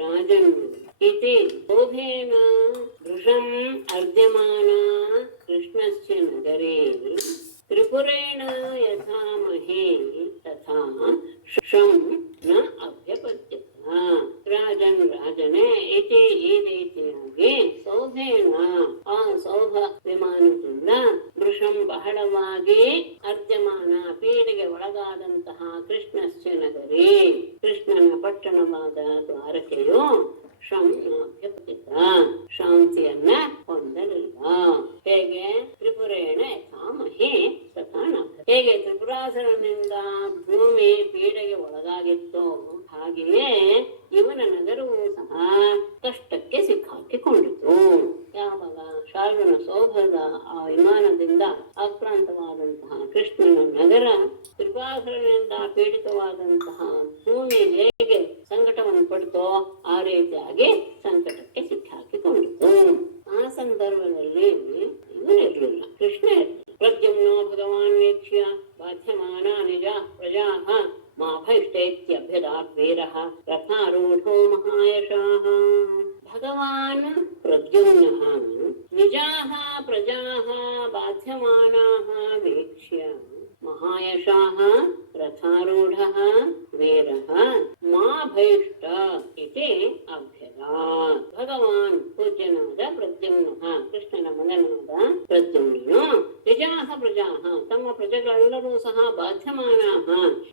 ರಾಜನ್ ಇತಿ ಸೌಭೇನ ವೃಷಂ ಅರ್ಘ್ಯಮಾನ ಕೃಷ್ಣಸ್ಯ ನಗರಿ ತ್ರಿಪುರೇಣ ಯಥಾಮಹೇ ತಥಾ ಶಂ ನ ಅಭ್ಯಪತ್ಯತ. ರಾಜನ್ ರಾಜನೇ ಇತಿ ಈ ರೀತಿಯಾಗಿ ಸೌಭೇನ ಆ ಸೌಭ ವಿಮಾನದಿಂದ ವೃಷಂ ಬಹಳವಾಗಿ ಅರ್ಧ್ಯಮಾನ ಪೀಡೆಗೆ ಒಳಗಾದಂತಹ ಕೃಷ್ಣಸ್ಯ ನಗರಿ ಕೃಷ್ಣನ ಪಟ್ಟಣವಾದ ದ್ವಾರಕೆಯು ಶಂ ಅಭ್ಯಪತಿತ ಶಾಂತಿಯನ್ನ ಹೊಂದಲಿಲ್ಲ. ಹೇಗೆ ತ್ರಿಪುರೇಣ ಯಥಾಮಹೇ ತಥಾ ನ. ಹೇಗೆ ತ್ರಿಪುರಾಸುರನಿಂದ ಭೂಮಿ ಪೀಡೆಗೆ ಒಳಗಾಗಿತ್ತೋ ಹಾಗೆಯೇ ಇವನ ನಗರವೂ ಸಹ ಕಷ್ಟಕ್ಕೆ ಸಿಕ್ಕಾಕಿಕೊಂಡಿತು. ಯಾವಾಗ ಶಾರ್ವನ ಸೌಭದ ಆ ವಿಮಾನದಿಂದ ಆಕ್ರಾಂತವಾದಂತಹ ಕೃಷ್ಣನ ನಗರ ತ್ರಿಪುರಾಸುರನಿಂದ ಪೀಡಿತವಾದಂತಹ ಭೂಮಿ ಹೇಗೆ ಸಂಕಟವನ್ನು ಪಡ್ತೋ ಆ ರೀತಿಯಾಗಿ ಸಂಕಟಕ್ಕೆ ಸಿಕ್ಕಾಕಿಕೊಂಡಿತು. ಆ ಸಂದರ್ಭದಲ್ಲಿ ಇವನಿರ್ಲಿಲ್ಲ, ಕೃಷ್ಣ ಇರಲಿಲ್ಲ. ಪ್ರದ್ಯುಮ್ನೋ ಭಗವಾನ್ ವೀಕ್ಷ್ಯ ಬಾಧ್ಯಮಾನ ನಿಜ ಪ್ರಜಾಃ ಮಾಭೈಷ್ಟೇತ್ಯಭ್ಯದಾತ್ ವೀರಃ ರಥಾರೂಢೋ ಮಹಾಯಶಾಃ. ಭಗವಾನ್ ಪ್ರದ್ಯುಮ್ನಃ ನಿಜಾಃ ಪ್ರಜಾಃ ಬಾಧ್ಯಮಾನಾಃ ವೀಕ್ಷ್ಯ ಮಹಾಯಶಾಃ ರಥಾರೂಢಃ ವೀರಃ ಮಾ ಭೈಷ್ಟ ಇತಿ ಅಭ್ಯದಾತ್. ಭಗವಾನ್ ಪೂಜ್ಯನಾದ ಪ್ರದ್ಯುಮ್ನಃ ಕೃಷ್ಣನ ಮಗನಾದ ಪ್ರದ್ಯುಮ್ನನು ನಿಜಾಃ ಪ್ರಜಾಃ ತಮ್ಮ ಪ್ರಜೆಗಳೆಲ್ಲರೂ ಸಹ ಬಾಧ್ಯಮಾನಾಃ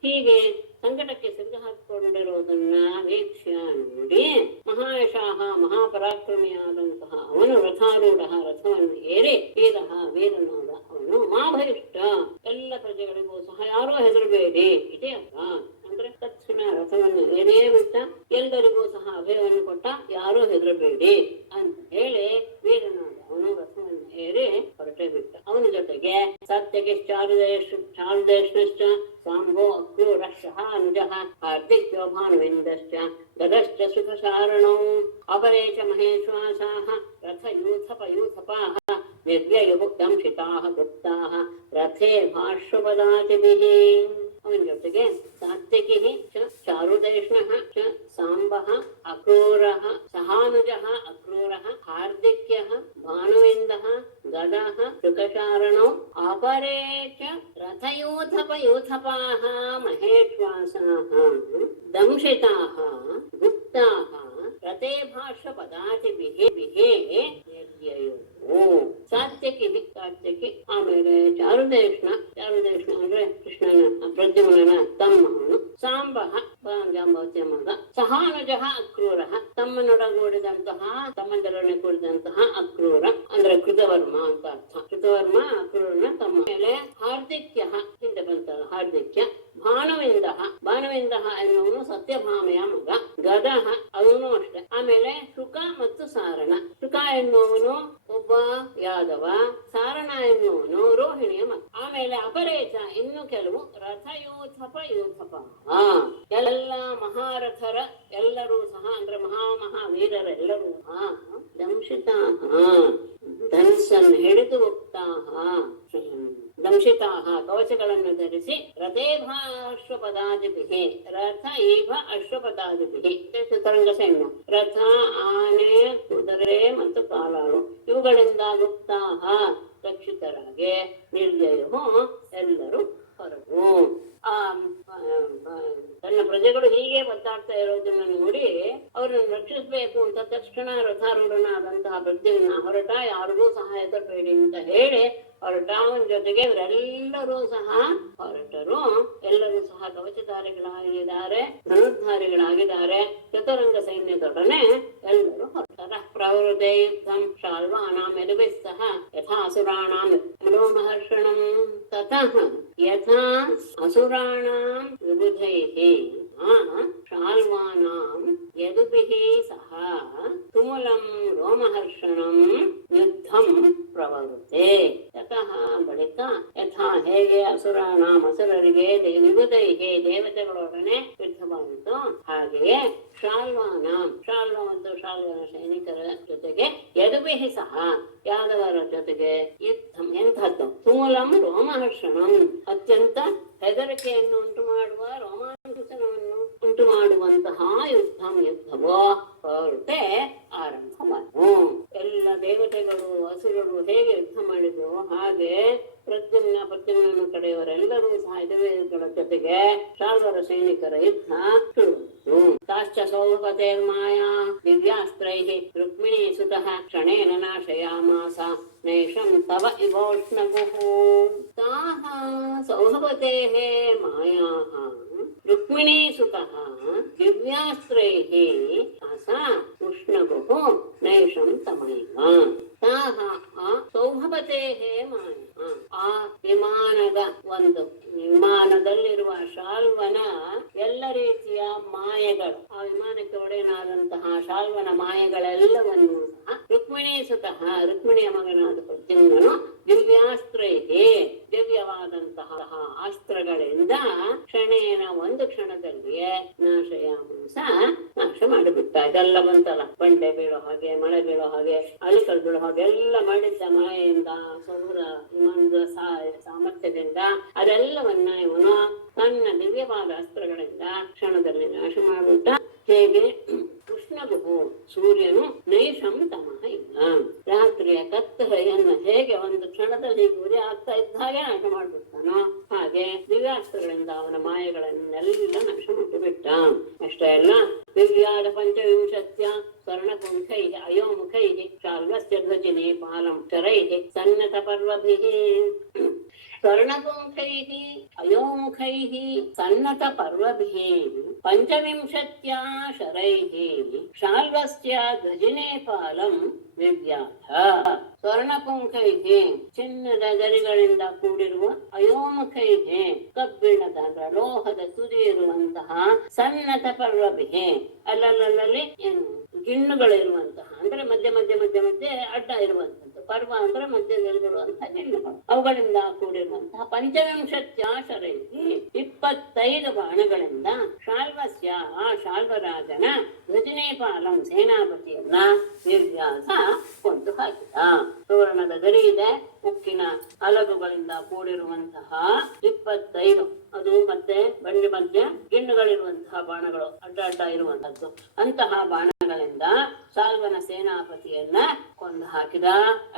ಹೀಗೆ ಸಂಕಟಕ್ಕೆ ಸಿದ್ಧ ಹಾಕಿಕೊಂಡಿರುವುದನ್ನ ವೀಕ್ಷ್ಯ ನೋಡಿ ಮಹಾಯಶಾಃ ಮಹಾಪರಾಕ್ರಮಿಯಾದಂತಹ ಅವನು ರಥಾರೂಢ ರಥವನ್ನು ಏರಿ ವೀರನಾದ ಅವನು ಮಾ ಭೈಷ್ಟ ಎಲ್ಲ ಪ್ರಜೆಗಳಿಗೂ ಸಹ ಯಾರೋ ಹೆದರಬೇಡಿ ಇದೇ ಅರ್ಥ. ಅಂದ್ರೆ ತಕ್ಷಣ ರಥವನ್ನು ಏರಿಯೇ ಬಿಟ್ಟ, ಎಲ್ಲರಿಗೂ ಸಹ ಅಭಯವನ್ನು ಕೊಟ್ಟ, ಯಾರೋ ಹೆದರಬೇಡಿ ಅಂತ ಹೇಳಿ ವೀರನಾದ ಅವನು ರಥವನ್ನು ಏರಿ ಹೊರಟೇ ಬಿಟ್ಟ. ಅವನ ಜೊತೆಗೆ ಸತ್ಯಕ್ಕೆ ಚಾರುದೇಶ್ನಶ್ಚ ಸಾಂಭೋ ಅಕ್ರೂರಃ ಅನುಜಃ ಹಾರ್ದಿಕ್ಯೋ ಭಾನುವಿಂದಶ್ಚ ಗದಶ್ಚ ಸುಖಸಾರಣೌ ಅಪರೇ ಚ ಮಹೇಶ್ವಾಸಾಃ ರಥಯೂಥಪಯೂಥಪಾಃ ನಿರ್ವ್ಯಯುಃ ದಂಶಿತಾಃ ಗುಪ್ತಾಃ ರಥೇ ಭಾಷ್ಯಪದಾತಿಭಿಃ. ಅವನ ಜೊತೆಗೆ ಸಾತ್ವಿಕಿಃ ಚ ಚಾರುದೇಶ್ನಃ ಚ ಸಾಂಬಃ ಅಕ್ರೂರಃ ಸಹಾನುಜಃ ಅಕ್ರೂರಃ ಹಾರ್ದಿಕ್ಯಃ ಭಾನುವಿಂದಃ ಗದಃ ಶುಕಚಾರಣೌ ಅಪರೇ ಚ ರಥಯೂಥಪಯೂಥಪಾಃ ಮಹೇಶ್ವಾಸಾಃ ದಂಶಿತಾಃ ಗುಪ್ತಾಃ ರಥೇ ಭಾಷ್ಯಪದಾತಿಭಿಃ ಸಾತ್ಯಕಿ ಆಮೇಲೆ ಚಾರುದೇಶ್ನ ಅಂದ್ರೆ ಕೃಷ್ಣನ ಪ್ರದ್ಯುಮ್ನನ ತಮ್ಮನು ಸಾಂಬಃ ಜಾಂಬವತಿಯ ಮಗ ಸಹಾನುಜಃ ಅಕ್ರೂರ ತಮ್ಮನೊಡಗೂಡಿದಂತಹ ತಮ್ಮಂದರೊಡನೆ ಕೂಡಿದಂತಹ ಅಕ್ರೂರ ಅಂದ್ರೆ ಕೃತವರ್ಮ ಅಂತ ಅರ್ಥ. ಕೃತವರ್ಮ ಅಕ್ರೂರನ ತಮ್ಮ. ಮೇಲೆ ಹಾರ್ದಿಕ್ಯ ಹಿಂದೆ ಬಂತ ಹಾರ್ದಿಕ್ಯ ಭಾನುವಿಂದ ಎನ್ನುವನು ಸತ್ಯಭಾಮೆಯ ಮಗ. ಗದಃ ಅವನು ಅಷ್ಟೇ. ಆಮೇಲೆ ಶುಕ ಮತ್ತು ಸಾರಣ. ಶುಕ ಎನ್ನುವನು ಒಬ್ಬ ಯಾದವ, ಸಾರಣ ಎನ್ನುವನು ರೋಹಿಣಿಯ ಮಗ. ಆಮೇಲೆ ಅಪರೇಚ ಇನ್ನು ಕೆಲವು ರಥಯೂಥಪ ಎಲ್ಲ ಮಹಾರಥರ ಎಲ್ಲರೂ ಸಹ ಅಂದ್ರೆ ಮಹಾವೀರರೆಲ್ಲರೂ ದಂಶಿತಾಹ ಧನುಸ್ಸನ್ನು ಹಿಡಿದು ಹೋಗ್ತಾಹ ದಂಶಿತಾಹ ಕವಚಗಳನ್ನು ಧರಿಸಿ ರಥೇಭಾಶ್ವಪದಾದಿಭಿಃ ರಥ ಈಭ ಅಶ್ವಪದಾದಿಭಿಃ ಚತುರಂಗ ಸೈನ್ಯ ರಥ ಆನೆ ಕುದುರೆ ಮತ್ತು ಕಾಲಾಳು ಇವುಗಳಿಂದ ಗುಪ್ತಾಹ ರಕ್ಷಿತರಾಗಿ ನಿರ್ಜಯವು ಎಲ್ಲರೂ ಹೊರಗು. ತನ್ನ ಪ್ರಜೆಗಳು ಹೀಗೆ ಒದ್ದಾಡ್ತಾ ಇರೋದನ್ನ ನೋಡಿ ಅವರನ್ನು ರಕ್ಷಿಸಬೇಕು ಅಂತ ತಕ್ಷಣ ರಥಾರೂಢನಾದಂತಹ ಪ್ರದ್ಯುಮ್ನ ಹೊರಟ, ಯಾರಿಗೂ ಸಹಾಯ ತರಬೇಡಿ ಅಂತ ಹೇಳಿ ಹೊರಟ. ಅವನ ಜೊತೆಗೆ ಇವರೆಲ್ಲರೂ ಸಹ ಹೊರಟರು. ಎಲ್ಲರೂ ಸಹ ಕವಚಧಾರಿಗಳಾಗಿದ್ದಾರೆ, ಧನುರ್ಧಾರಿಗಳಾಗಿದ್ದಾರೆ. ಚತುರಂಗ ಸೈನ್ಯದೊಡನೆ ಎಲ್ಲರೂ ಹೊರಟಾರ. ಪ್ರವೃತೆ ಯುದ್ಧಂ ಶಾಲ್ವಾನಾಂ ಯದುಭಿಸ್ಸಹ ಯಥಾ ಅಸುರಾಣಾಂ ರೋಮಹರ್ಷಣಂ ತತಃ ಯಥಾ ಅಸುರಾಣಾಂ ವಿಬುಧೈಃ ಶಾಲ್ವಾನಾಂ ಯದುಭಿಃ ಸಹ ತುಮುಲಂ ರೋಮಹರ್ಷಣಂ ಯುದ್ಧಂ ಪ್ರವೃತೆ. ಯತಃ ಬಳಿಕ ಯಥಾ ಹೇಗೆ ಅಸುರಾಣಾಂ ಅಸುರರಿಗೆ ವಿಬುಧೈಃ ದೇವತೆಗಳೊಡನೆ ಯುದ್ಧವಾಯಿತು, ಹಾಗೆಯೇ ಶಾಲ್ವಾನಾಂ ಶಾಲ್ವ ಮತ್ತು ಶಾಲ್ವನ ಸೈನಿಕರ ಜೊತೆಗೆ ಯದುಭಿಃ ಸಹ ಯಾದವರ ಜೊತೆಗೆ ಯುದ್ಧಂ ಎಂಥದ್ದು ತುಮುಲಂ ರೋಮಹರ್ಷಣಂ ಅತ್ಯಂತ ಹೆದರಿಕೆಯನ್ನು ಉಂಟು ಮಾಡುವ ರೋಮಾಂಚನವನ್ನು ಉಂಟು ಮಾಡುವಂತಹ ಯುದ್ಧವೋ ಹೊರಟೆ ಆರಂಭವಾದವು. ಎಲ್ಲ ದೇವತೆಗಳು ಅಸುರರು ಹೇಗೆ ಯುದ್ಧ ಮಾಡಿದ್ರು ಹಾಗೆ ಪ್ರದ್ಯುಮ್ನ ಪ್ರದ್ಯುಮ್ನ ಕಡೆಯವರೆಲ್ಲರೂ ಸಹ ಯದುವೀರಗಳ ಜೊತೆಗೆ ಶಾಲ್ವರ ಸೈನಿಕರ ಯುದ್ಧ ಶುರುವಾಯಿತು. ತಾಶ್ಚ ಸೌಭಪತೇರ್ಮಾಯಾ ದಿವ್ಯಾಸ್ತ್ರೈಃ ರುಕ್ಮಿಣೀ ಸುತಃ ಕ್ಷಣೇನ ನಾಶಯಾಮಾಸ ನೈಷಂ ತವ ಇವೋಷ್ಣಗುಃ. ತಾಃ ಸೌಭಪತೇಃ ಮಾಯಾಃ ರುಕ್ಮಿಣೀ ಸುತಃ ದಿವ್ಯಾಸ್ತ್ರೈಃ ಸ ಉಷ್ಣಗುಃ ನೈಷಂ ತಮೈವ. ತಾಃ ಸೌಭಪತೇಃ ಮಾಯಾ ಆ ವಿಮಾನದ ಒಂದು ವಿಮಾನದಲ್ಲಿರುವ ಶಾಲ್ವನ ಎಲ್ಲ ರೀತಿಯ ಮಾಯೆಗಳು, ಆ ವಿಮಾನಕ್ಕೆ ಒಡೆಯನಾದಂತಹ ಶಾಲ್ವನ ಮಾಯೆಗಳೆಲ್ಲವನ್ನು ಸಹ ರುಕ್ಮಿಣೀ ಸುತಃ ರುಕ್ಮಿಣಿಯ ಮಗನಾದ ಪ್ರದ್ಯುಮ್ನನು ದಿವ್ಯಾಸ್ತ್ರೈಹಿ ದಿವ್ಯವಾದಂತಹ ಅಸ್ತ್ರಗಳಿಂದ ಕ್ಷಣೇನ ಒಂದು ಕ್ಷಣದಲ್ಲಿಯೇ ನಾಶಯಾಮಾಸ ನಾಶ ಮಾಡಿಬಿಟ್ಟ. ಇದೆಲ್ಲ ಬಂತಲ್ಲ, ಬಂಡೆ ಬೀಳೋ ಹಾಗೆ, ಮಳೆ ಬೀಳೋ ಹಾಗೆ, ಅಲಿಕಲ್ ಬೀಳೋ ಹಾಗೆ ಎಲ್ಲ ಮಾಡಿದ್ದ ಮಾಯೆಯಿಂದ ಸೌರ ವಿಮಾನದ ಸಾಮರ್ಥ್ಯದಿಂದ ಅದೆಲ್ಲವನ್ನ ಇವನು ತನ್ನ ದಿವ್ಯವಾದ ಅಸ್ತ್ರಗಳಿಂದ ಕ್ಷಣದಲ್ಲಿ ನಾಶ ಮಾಡಿಬಿಟ್ಟ. ಹೇಗೆ ಕೃಷ್ಣಗುಹು ಸೂರ್ಯನು ನೈಷಂ ತಮಃ ಇಲ್ಲ, ರಾತ್ರಿಯ ಕತ್ತಲೆಯನ್ನ ಹೇಗೆ ಒಂದು ಕ್ಷಣದಲ್ಲಿ ಉರಿ ಆಗ್ತಾ ಇದ್ದ ಹಾಗೆ ನಾಶ ಮಾಡಿಬಿಡ್ತಾನೋ ಹಾಗೆ ದಿವ್ಯಾಸ್ತ್ರಗಳಿಂದ ಅವನ ಮಾಯೆಗಳನ್ನೆಲ್ಲ ನಾಶ ಮಾಡಿಬಿಟ್ಟ. ಅಷ್ಟೇ ಅಲ್ಲ, ದಿವ್ಯಾದ ಪಂಚವಿಂಶತ್ಯ ಸ್ವರ್ಣಪುಂಖೈಃ ಅಯೋಮುಖೈಃ ಶಾಲ್ವಸ್ಯ ಧ್ವಜಿನೇ ಪಾಲಂ ಶರೈಃ ಸನ್ನತ ಪರ್ವಭಿಃ. ಸ್ವರ್ಣಪುಂಖೈಃ ಅಯೋಮುಖೈಃ ಸನ್ನತ ಪರ್ವಭಿಃ ಪಂಚವಿಂಶತ್ಯಾ ಶರೈಃ ಶಾಲ್ವಸ್ಯ ಧ್ವಜಿನೇ ಪಾಲಂ ವಿವ್ಯಾಧ. ಸ್ವರ್ಣಪುಂಖೈಃ ಚಿನ್ನದ ಗರಿಗಳಿಂದ ಕೂಡಿರುವ, ಅಯೋಮುಖೈಃ ಕಬ್ಬಿಣದ ಲೋಹದ ತುದಿ ಇರುವಂತಹ, ಸನ್ನತ ಪರ್ವಭಿಃ ಅಲ್ಲಲ್ಲಿ ಏನು ಗಿಣ್ಣುಗಳಿರುವಂತಹ, ಅಂದ್ರೆ ಮಧ್ಯೆ ಮಧ್ಯೆ ಮಧ್ಯೆ ಮಧ್ಯೆ ಅಡ್ಡ ಇರುವಂತದ್ದು. ಪರ್ವ ಅಂದ್ರೆ ಮಧ್ಯದಲ್ಲಿರುವಂತಹ ಗಿಣ್ಣುಗಳು, ಅವುಗಳಿಂದ ಕೂಡಿರುವಂತಹ ಪಂಚವಿಂಶತ್ಯಾ ಶರೈಹಿ 25 ಬಾಣಗಳಿಂದ ಶಾಲ್ವಸ್ಯ ಆ ಶಾಲ್ವರಾಜನ ಧ್ವಜಿನೇ ಪಾಲಂ ಸೇನಾಪತಿಯನ್ನ ನಿರ್ವ್ಯಾಸ ಕೊಂದು ಹಾಕಿದ. ಸುವರ್ಣದ ಗರಿ ಇದೆ, ಉಕ್ಕಿನ ಅಲಗುಗಳಿಂದ ಕೂಡಿರುವಂತಹ 25, ಅದು ಮತ್ತೆ ಬಂಡಿ ಮಧ್ಯ ಗಿಣ್ಣುಗಳಿರುವಂತಹ ಬಾಣಗಳು ಅಡ್ಡ ಅಡ್ಡ ಇರುವಂತದ್ದು. ಅಂತಹ ಬಾಣಗಳಿಂದ ಶಾಲ್ವನ ಸೇನಾಪತಿಯನ್ನ ಕೊಂದು ಹಾಕಿದ.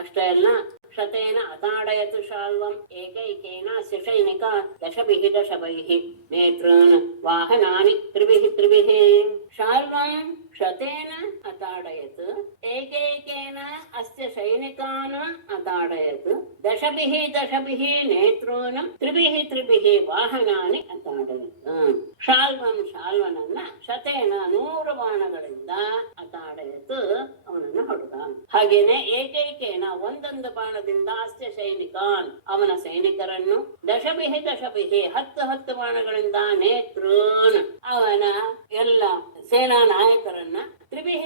ಅಷ್ಟೇ ಅಲ್ಲ, ಶತೇನ ಅತಾಡಯತು ಶಾಲ್ವಂ ಏಕೈಕೇನ ಸೈನಿಕ ದಶಭಿಃ ದಶಭೈಃ ನೇತ್ರಾನ್ ವಾಹನಾನಿ ತ್ರಿಭಿಃ. ಶಾಲ್ವಂ ಶತೇನ ಅತಾಡಯತ್ ಏಕೈಕೇನ ಅಸ್ಯ ಸೈನಿಕಾನ್ ಅತಾಡಯತ್ ದಶಭಿಃ ನೇತ್ರಾನ್ ತ್ರಿಭಿಃ ವಾಹನಾನಿ ಅತಾಡಯತ್. ಶಾಲ್ವನನ್ನ ಶತೇನ 100 ಬಾಣಗಳಿಂದ ಅತಾಡಯತ್ ಅವನನ್ನು ಹೊಡೆದ. ಹಾಗೇನೆ ಏಕೈಕೇನ ಒಂದೊಂದು ಬಾಣದಿಂದ ಅಸ್ಯ ಸೈನಿಕಾನ್ ಅವನ ಸೈನಿಕರನ್ನು, ದಶಭಿಃ 10 ಬಾಣಗಳಿಂದ ನೇತೃನ್ ಅವನ ಎಲ್ಲ ಸೇನಾ ನಾಯಕರನ್ನ, ತ್ರಿಭಿಃ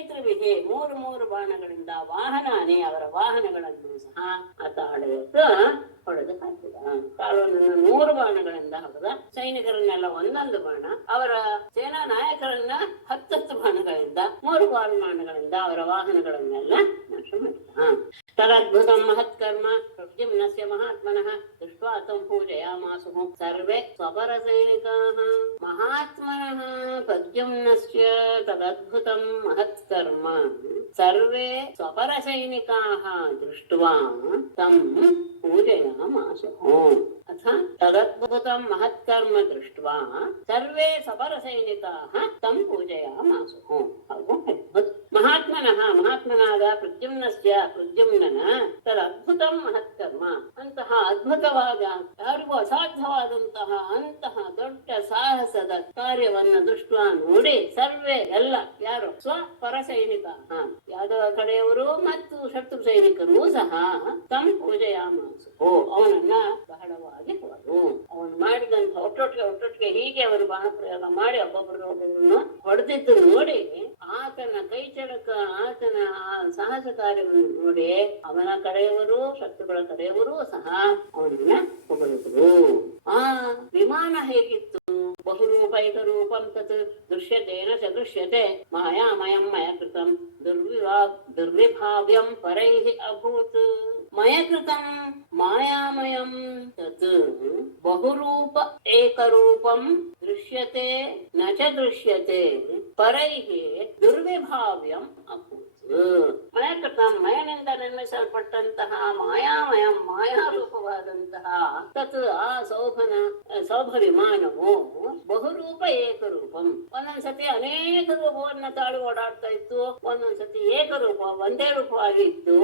3 ಬಾಣಗಳಿಂದ ವಾಹನಾನಿ ಅವರ ವಾಹನಗಳನ್ನು ಸಹ ಅತಾಡಯತ್ ಹೊಡೆದು ಹಾಕಿದ. ಶಾಲ್ವನನ್ನು 100 ಬಾಣಗಳಿಂದ ಹೊಡೆದ, ಸೈನಿಕರನ್ನೆಲ್ಲ ಒಂದೊಂದು ಬಾಣ, ಅವರ ಸೇನಾ ನಾಯಕರನ್ನ 10 ಬಾಣಗಳಿಂದ, 3 ಬಾಣಗಳಿಂದ ಅವರ ವಾಹನಗಳನ್ನೆಲ್ಲ ನಾಶ ಮಾಡಿದ. ತದದ್ಭುತಂ ಮಹತ್ಕರ್ಮ ಪ್ರದ್ಯುಮ್ನಸ್ಯ ಮಹಾತ್ಮನಃ ದೃಷ್ಟ್ವಾ तं ಪೂಜಯಾಮಾಸುಃ ಸರ್ವೇ ಸ್ವಪರ ಸೈನಿಕಾಃ. ಮಹಾತ್ಮನಃ ಪ್ರದ್ಯುಮ್ನಸ್ಯ ತದದ್ಭುತಂ ಮಹತ್ಕರ್ಮ ಸರ್ವೇ ಸ್ವಪರ ಸೈನಿಕಾಃ ದೃಷ್ಟ್ವಾ तं पूजयामासुः। अथ तदद्भुतं महत्कर्म दृष्ट्वा सर्वे सपरसैनिकाः तं पूजयामासुः। ಮಹಾತ್ಮನಾದ ಪ್ರದ್ಯುಮ್ನನ ತದದ್ಭುತಂ ಮಹತ್ಕರ್ಮ, ಅಂತಹ ಅದ್ಭುತವಾದ ಯಾರಿಗೂ ಅಸಾಧ್ಯವಾದಂತಹ ಅಂತಹ ದೊಡ್ಡ ಸಾಹಸದ ಕಾರ್ಯವನ್ನು ದೃಷ್ಟ ನೋಡಿ ಸರ್ವೇ ಎಲ್ಲ ಯಾರು ಸ್ವಪರ ಸೈನಿಕ ಯಾದವ ಕಡೆಯವರು ಮತ್ತು ಶತ್ರು ಸೈನಿಕರು ಸಹ ತಂ ಪೂಜೆಯಾಮಾಸು, ಅವನನ್ನ ಬಹಳವಾಗಿ ಹೊರದು ಅವನು ಮಾಡಿದಂತ ಒಟ್ಟೊಟ್ಟಿಗೆ ಹೀಗೆ ಅವರು ಬಾಣ ಪ್ರಯೋಗ ಮಾಡಿ ಒಬ್ಬೊಬ್ಬರನ್ನು ಹೊಡೆದಿದ್ದು ನೋಡಿ ಆತನ ಕೈ ಚಳಕ ಆತನ ಸಾಹಸ ಕಾರ್ಯವನ್ನು ನೋಡಿ ಅವನ ಕಡೆಯವರು ಶತ್ರುಗಳ ಕಡೆಯವರು ಸಹ ಅವನನ್ನ ಹೊಗಳಿದ್ರು. ಆ ವಿಮಾನ ಹೇಗಿತ್ತು? ಬಹುರೂಪೈಕರೂಪಂ ತತ್ ದೃಶ್ಯತೇನ ಚ ದೃಶ್ಯತೆ ಮಾಯಾಮಯಂ ಮಯಕೃತಂ ದುರ್ವಿಭಾವ್ಯಂ ಪರೈಃ ಅಭೂತ್. ಮಯಕೃತಂ ಮಾಯಾಮಯಂ ತತ್ ಬಹುರೂಪ ಏಕರೂಪಂ ದೃಶ್ಯತೆ ನ ಚ ದೃಶ್ಯತೆ ಪರೈಃ ದುರ್ವಿಭಾವ್ಯಂ ಅಭೂತ್. ಮಯಕೃತಂ ಮಯನಿಂದ ನಿರ್ಮಿಸಲ್ಪಟ್ಟಂತಹ ಮಾಯಾಮಯಂ ಮಾಯಾರೂಪವಾದಂತಹ ತತ್ ಆ ಸೌಭ ವಿಮಾನವು ಬಹುರೂಪ ಏಕರೂಪಂ, ಒಂದೊಂದ್ಸತಿ ಅನೇಕ ರೂಪವನ್ನ ತಾಳಿ ಓಡಾಡ್ತಾ ಇತ್ತು, ಒಂದೊಂದ್ಸತಿ ಏಕರೂಪ ಒಂದೇ ರೂಪವಾಗಿತ್ತು.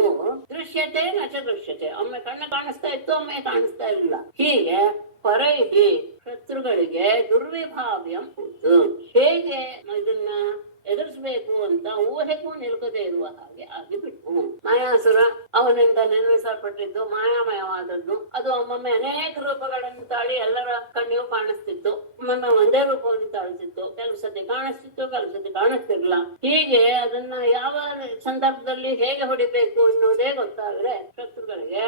ದೃಶ್ಯತೆ ನಚ ದೃಶ್ಯತೆ, ಒಮ್ಮೆ ಕಣ್ಣು ಕಾಣಿಸ್ತಾ ಇತ್ತು, ಒಮ್ಮೆ ಕಾಣಿಸ್ತಾ ಇರಲಿಲ್ಲ. ಹೀಗೆ ಪರೈಹಿ ಶತ್ರುಗಳಿಗೆ ದುರ್ವಿಭಾವ್ಯಂ ಕೂತು ಹೇಗೆ ಇದನ್ನ ಎದುರಿಸಬೇಕು ಅಂತ ಊಹೆಗೂ ನಿಲ್ಕದೇ ಇರುವ ಹಾಗೆ ಆಗಿಬಿಟ್ಟು. ಮಾಯಾಸುರ ಅವನಿಂದ ನಿರ್ಮಿಸಲ್ಪಟ್ಟಿದ್ದು ಮಾಯಾಮಯವಾದದ್ದು. ಅದು ಒಮ್ಮೊಮ್ಮೆ ಅನೇಕ ರೂಪಗಳನ್ನು ತಾಳಿ ಎಲ್ಲರ ಕಣ್ಣಿಗೂ ಕಾಣಿಸ್ತಿತ್ತು, ಒಮ್ಮೊಮ್ಮೆ ಒಂದೇ ರೂಪವನ್ನು ತಾಳ್ತಿತ್ತು, ಕೆಲವು ಸತಿ ಕಾಣಿಸ್ತಿತ್ತು, ಕೆಲವು ಸತಿ ಕಾಣಿಸ್ತಿರ್ಲಿಲ್ಲ. ಹೀಗೆ ಅದನ್ನ ಯಾವ ಸಂದರ್ಭದಲ್ಲಿ ಹೇಗೆ ಹೊಡಿಬೇಕು ಎನ್ನುವುದೇ ಗೊತ್ತಾಗದೆ ಶತ್ರುಗಳಿಗೆ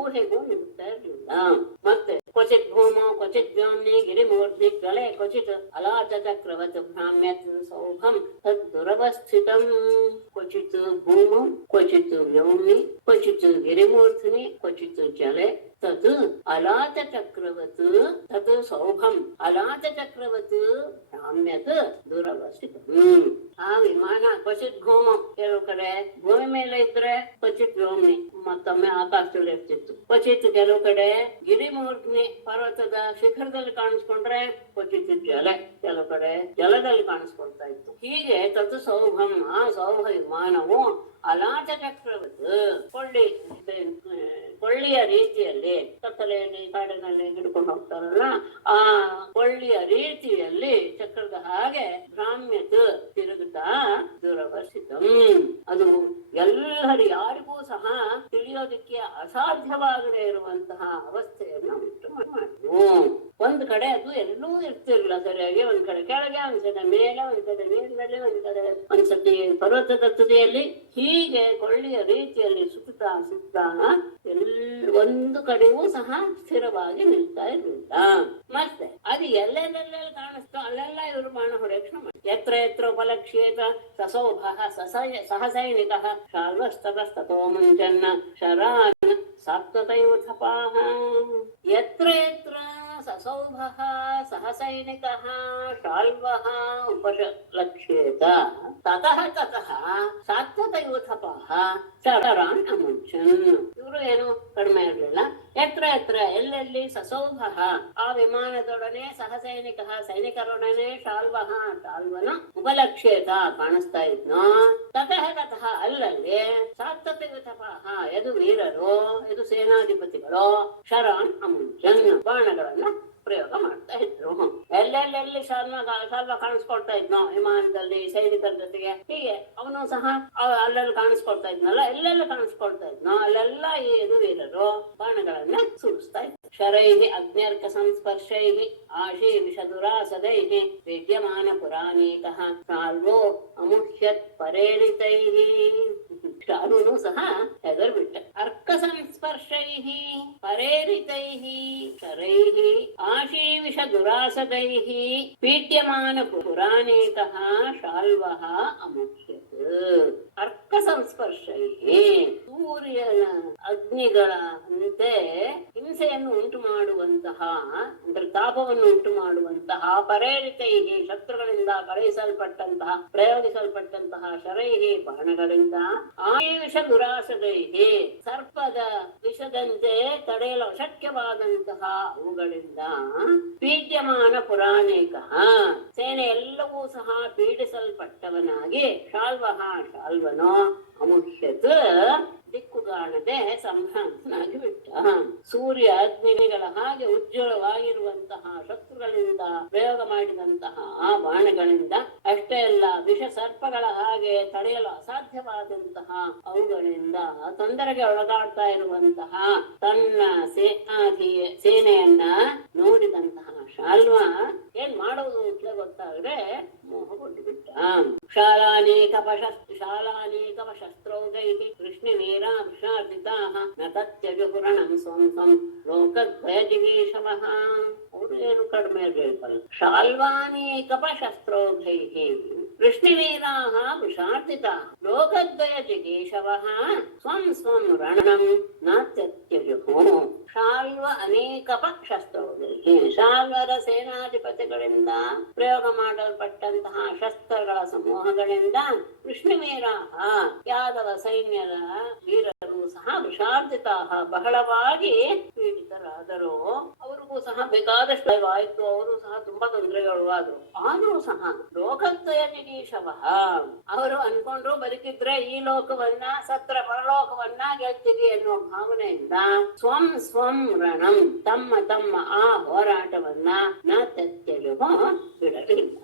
ಊಹೆಗೂ ನಿಲ್ತಾ ಇರಲಿಲ್ಲ. ಮತ್ತೆ ಕ್ವಚಿತ್ ಭೂಮೋ ಕ್ವಚಿತ್ ವ್ಯೋಮ್ನಿ ಗಿರಿಮೂರ್ಧಿ ಗಳೆ ಕ್ವಚಿತ್ ಅಲಾಚ ಚಕ್ರವತ್ ಭ್ರಾಮ್ಯತ್ ಸೌಭಂ ತದ್ ದುರವಸ್ಥಿತಂ. ಕ್ವಚಿತ್ ಭೂಮೋ ಕ್ವಚಿತ್ ವ್ಯೋಮ್ನಿ ಕ್ವಚಿತ್ ಗಿರಿಮೂರ್ಧನಿ ಕ್ವಚಿತ್ ಜಲೆ ತತ್ ಅಲಾಚ ಚಕ್ರವತ್ ತತ್ ಸೌಭಂ ಅಲಾಚ ಚಕ್ರವತ್ ಭ್ರಾಮ್ಯತ್ ದುರವಸ್ಥಿತಂ. ಆ ವಿಮಾನ ಕ್ವಚಿತ್ ಭೂಮ, ಕೆಲವು ಕಡೆ ಭೂಮಿ ಮೇಲೆ ಇದ್ರೆ ಕ್ವಚಿತ್ ವ್ಯೋಮ್ನಿ ಮತ್ತೊಮ್ಮೆ ಆಕಾಶದಲ್ಲಿ ಇರ್ತಿತ್ತು, ಕ್ವಚಿತ್ ಕೆಲವು ಕಡೆ ಗಿರಿಮೂರ್ಧ್ನಿ ಪರ್ವತದ ಶಿಖರದಲ್ಲಿ ಕಾಣಿಸ್ಕೊಂಡ್ರೆ ಕ್ವಚಿತ್ ಜಲೆ, ಕೆಲವು ಕಡೆ ಜಲದಲ್ಲಿ ಕಾಣಿಸ್ಕೊಳ್ತಾ ಇತ್ತು. ಹೀಗೆ ತತ್ ಸೌಭಂ ಆ ಸೌಭ ವಿಮಾನವು ಅಲಾಚ ಚಕ್ರವತ್ ಕೊಳ್ಳಿಯ ರೀತಿಯಲ್ಲಿ ಕತ್ತಲೆಯಲ್ಲಿ ಕಾಡಿನಲ್ಲಿ ಹಿಡ್ಕೊಂಡು ಹೋಗ್ತಾರಲ್ಲ ಆ ಕೊಳ್ಳಿಯ ರೀತಿಯಲ್ಲಿ ಚಕ್ರದ ಹಾಗೆ ಭ್ರಾಮ್ಯತ್ ತಿರುಗುತ್ತಾ ದುರವಸ್ಥಿತಂ, ಅದು ಎಲ್ಲರೂ ಯಾರಿಗೂ ಸಹ ತಿಳಿಯೋದಕ್ಕೆ ಅಸಾಧ್ಯವಾಗದೇ ಇರುವಂತಹ ಅವಸ್ಥೆಯನ್ನು ಉಂಟು ಮಾಡಿದ್ರು. ಒಂದ್ ಕಡೆ ಅದು ಎಲ್ಲೂ ಇರ್ತಿರ್ಲಿಲ್ಲ ಸರಿಯಾಗಿ, ಒಂದ್ ಕಡೆ ಕೆಳಗೆ, ಒಂದ್ ಕಡೆ ಮೇಲೆ, ಒಂದ್ ಕಡೆ ನೀರಿನಲ್ಲಿ, ಒಂದ್ ಕಡೆ ಒಂದ್ಸತಿ ಪರ್ವತದ ತುದಿಯಲ್ಲಿ, ಹೀಗೆ ಕೊಳ್ಳಿಯ ರೀತಿಯಲ್ಲಿ ಸುತ್ತಾ ಒಂದು ಕಡೆಯೂ ಸಹ ಸ್ಥಿರವಾಗಿ ನಿಲ್ತಾ ಇರಲಿಲ್ಲ. ಮತ್ತೆ ಅದು ಎಲ್ಲೆಲ್ಲೆಲ್ಲ ಕಾಣಿಸ್ತೋ ಅಲ್ಲೆಲ್ಲ ಇವರು ಬಾಣ ಹೊಡೆಯಕ್ಕೆ ಶುರು ಮಾಡಿ. ಎತ್ರ ಎತ್ರ ಉಪಲಕ್ಷ್ಯೇತ ಸಸೌಭ ಸಹಸೈನಿಕ ಶಾಲ್ವಸ್ತತಸ್ತೋ ಮುಂಚನ್ನ ಶರಾನ್ ಸಾತ್ವತೈವಥಪಾಃ. ಯತ್ರ ಯತ್ರ ಸಸೌಭಃ ಸಹಸೈನಿಕಃ ಶಾಲ್ವಃ ಉಪಲಕ್ಷ್ಯೇತ ತತಃ ಸಾತ್ವತೈವಥಪಾಃ ಶರಾನ್ ಅಮುಂಚನ್. ಇವರು ಏನು ಕಡಿಮೆ ಇರಲಿಲ್ಲ. ಎತ್ರ ಎತ್ರ ಎಲ್ಲೆಲ್ಲಿ ಸಸೌಭಃ ಆ ವಿಮಾನದೊಡನೆ ಸಹಸೈನಿಕ ಸೈನಿಕರೊಡನೆ ಶಾಲ್ವಃ ಶಾಲ್ವನ ಉಪಲಕ್ಷ್ಯೇತ ಕಾಣಿಸ್ತಾ ಇದ್ನೋ ತತಃ ಅಲ್ಲಲ್ಲಿ ಸಾತ್ವತೈವಥಪಾಃ ಎದು ವೀರರು ಎದು ಸೇನಾಧಿಪತಿಗಳು ಶರಾನ್ ಅಮುಂಚನ್ ಬಾಣಗಳನ್ನ ಪ್ರಯೋಗ ಮಾಡ್ತಾ ಇದ್ರು. ಎಲ್ಲೆಲ್ಲೆಲ್ಲಿ ಶಾಲ್ವ ಕಾಣಿಸ್ಕೊಳ್ತಾ ಇದ್ನೋ ವಿಮಾನದಲ್ಲಿ ಸೈನಿಕರ ಜೊತೆಗೆ, ಹೀಗೆ ಅವನು ಸಹ ಅಲ್ಲೆಲ್ಲ ಕಾಣಿಸ್ಕೊಳ್ತಾ ಇದ್ನಲ್ಲ, ಎಲ್ಲೆಲ್ಲ ಕಾಣಿಸ್ಕೊಳ್ತಾ ಇದ್ನೋ ಅಲ್ಲೆಲ್ಲ ಈ ವೀರರು ಬಾಣಗಳನ್ನ ಸುರಿಸ್ತಾ ಇದ್ರು. ಶರೈಹಿ ಅಗ್ನ್ಯರ್ಕ ಸಂಸ್ಪರ್ಶೈಹಿ ಆಶಿ ವಿಷದುರಾಸದೈಹಿ ವಿದ್ಯಮಾನ ಪುರಾಣೀತಃ ಶಾಲ್ವೋ ಅಮುಷ್ಯತ್ ಪರೇರಿತೈಹಿ. ಶಾಲುನು ಸಹ ಹೆದರ್ಬಿಟ್ಟ. ಅರ್ಕ ಸಂಸ್ಪರ್ಶೈಹಿ ಪರೇರಿತೈಹಿ ಶರೈಹಿ ಆಶೀವಿಷ ದುರಾಸದೈಹಿ ಪೀಡ್ಯಮಾನ ಪುರಾಣೇತಃ ಶಾಲ್ವಃ ಅಮುಷ್ಯತ್. ಅರ್ಕ ಸಂಸ್ಪರ್ಶೈಹಿ ಸೂರ್ಯನ ಅಗ್ನಿಗಳ ಅಂತೆ ಹಿಂಸೆಯನ್ನು ಉಂಟು ಮಾಡುವಂತಹ ಅಂದ್ರೆ ತಾಪವನ್ನು ಉಂಟು ಮಾಡುವಂತಹ ಪರೇರಿತೈಹಿ ಶತ್ರುಗಳಿಂದ ಕಳುಹಿಸಲ್ಪಟ್ಟಂತಹ ಪ್ರಯೋಗಿಸಲ್ಪಟ್ಟಂತಹ ಶರೈಹಿ ಬಾಣಗಳಿಂದ ಆಯುಷ ದುರಾಸದೈಹಿ ಸರ್ಪದ ವಿಷದಂತೆ ತಡೆಯಲು ಅಶಕ್ಯವಾದಂತಹ ಅವುಗಳಿಂದ ಪೀಡ್ಯಮಾನ ಪುರಾಣಿಕ ಸೇನೆ ಎಲ್ಲವೂ ಸಹ ಪೀಡಿಸಲ್ಪಟ್ಟವನಾಗಿ ಶಾಲ್ವನೋ ಅಮುಷ್ಯತ್ ದಿಕ್ಕುಗಾಣದೆ ಸಂಭ್ರಾಂತನಾಗಿ ಬಿಟ್ಟ. ಸೂರ್ಯ ಅಗ್ನಿಗಳ ಹಾಗೆ ಉಜ್ವಲವಾಗಿರುವಂತಹ ಶತ್ರುಗಳಿಂದ ಪ್ರಯೋಗ ಮಾಡಿದಂತಹ ಆ ಬಾಣಗಳಿಂದ ಅಷ್ಟೇ ಅಲ್ಲ ವಿಷ ಸರ್ಪಗಳ ಹಾಗೆ ತಡೆಯಲು ಅಸಾಧ್ಯವಾದಂತಹ ಅವುಗಳಿಂದ ತೊಂದರೆಗೆ ಒಳಗಾಡ್ತಾ ಇರುವಂತಹ ತನ್ನ ಸೇನೆಯನ್ನ ನೋಡಿದಂತಹ ಶಾಲ್ವ ಏನ್ ಮಾಡೋದು ಅಂತ ಗೊತ್ತಾಗದೆ ಮೋಹಗೊಂಡು ಬಿಟ್ಟ. ಶಾಲಾನೇಕ ಶಸ್ತ್ರೌಗೈಃ ಕೃಷ್ಣವೀರಾಭಿಷಾದಿತಾಃ ನ ತತ್ಯಜುಹುರಣಂ ಸ್ವಂ ಸ್ವಂ ಲೋಕದ್ವಯಜಿಗೀಷವಃ. ಅವರು ಏನು ಕಡಿಮೆ ಇರಬೇಕಲ್ಲ. ಶಾಲ್ವಾನೇಕಪ ಶಸ್ತ್ರೌಗೈಃ ಕೃಷ್ಣವೀರಾಃ ವಿಷಾದಿತಾಃ ಲೋಕದ್ವಯಜಿಗೀಷವಃ ಸ್ವಂ ಸ್ವಂ ರಣಂ ನ ತ್ಯಜ್ಯುಃ. ಶಾಲ್ವ ಅನೇಕಪ ಶಸ್ತ್ರೌಗೈಃ ಶಾಲ್ವರ ಸೇನಾಧಿಪತಿಗಳಿಂದ ಪ್ರಯೋಗ ಮಾಡಲ್ಪಟ್ಟಂತಹ ಶಸ್ತ್ರಗಳ ಸಮೂಹಗಳಿಂದ ಕೃಷ್ಣವೀರಾಃ ಯಾದವ ಸೈನ್ಯದ ವೀರರು ಸಹ ವಿಷಾದಿತಾಃ ಬಹಳವಾಗಿ ಪೀಡಿತರಾದರು. ಅವರಿಗೂ ಸಹ ಬೇಕಾದಷ್ಟು ಆಯ್ತು, ಅವರು ಸಹ ತುಂಬಾ ತೊಂದರೆಗೊಳಗಾದ್ರು. ಆದ್ರೂ ಸಹ ಲೋಕದ್ವಯ ಜಿಗೀಷವಃ ಅವರು ಅನ್ಕೊಂಡ್ರು ಬದುಕಿದ್ರೆ ಈ ಲೋಕವನ್ನ ಸತ್ರ ಪರಲೋಕವನ್ನ ಗೆಲ್ತೀವಿ ಅನ್ನುವ ಭಾವನೆಯಿಂದ ಸ್ವಂ ಸ್ವಂ ರಣಂ ತಮ್ಮ ತಮ್ಮ ಆ ಹೋರಾಟವನ್ನ ನ ತ್ಯಜ್ಯು ಬಿಡಲಿಲ್ಲ.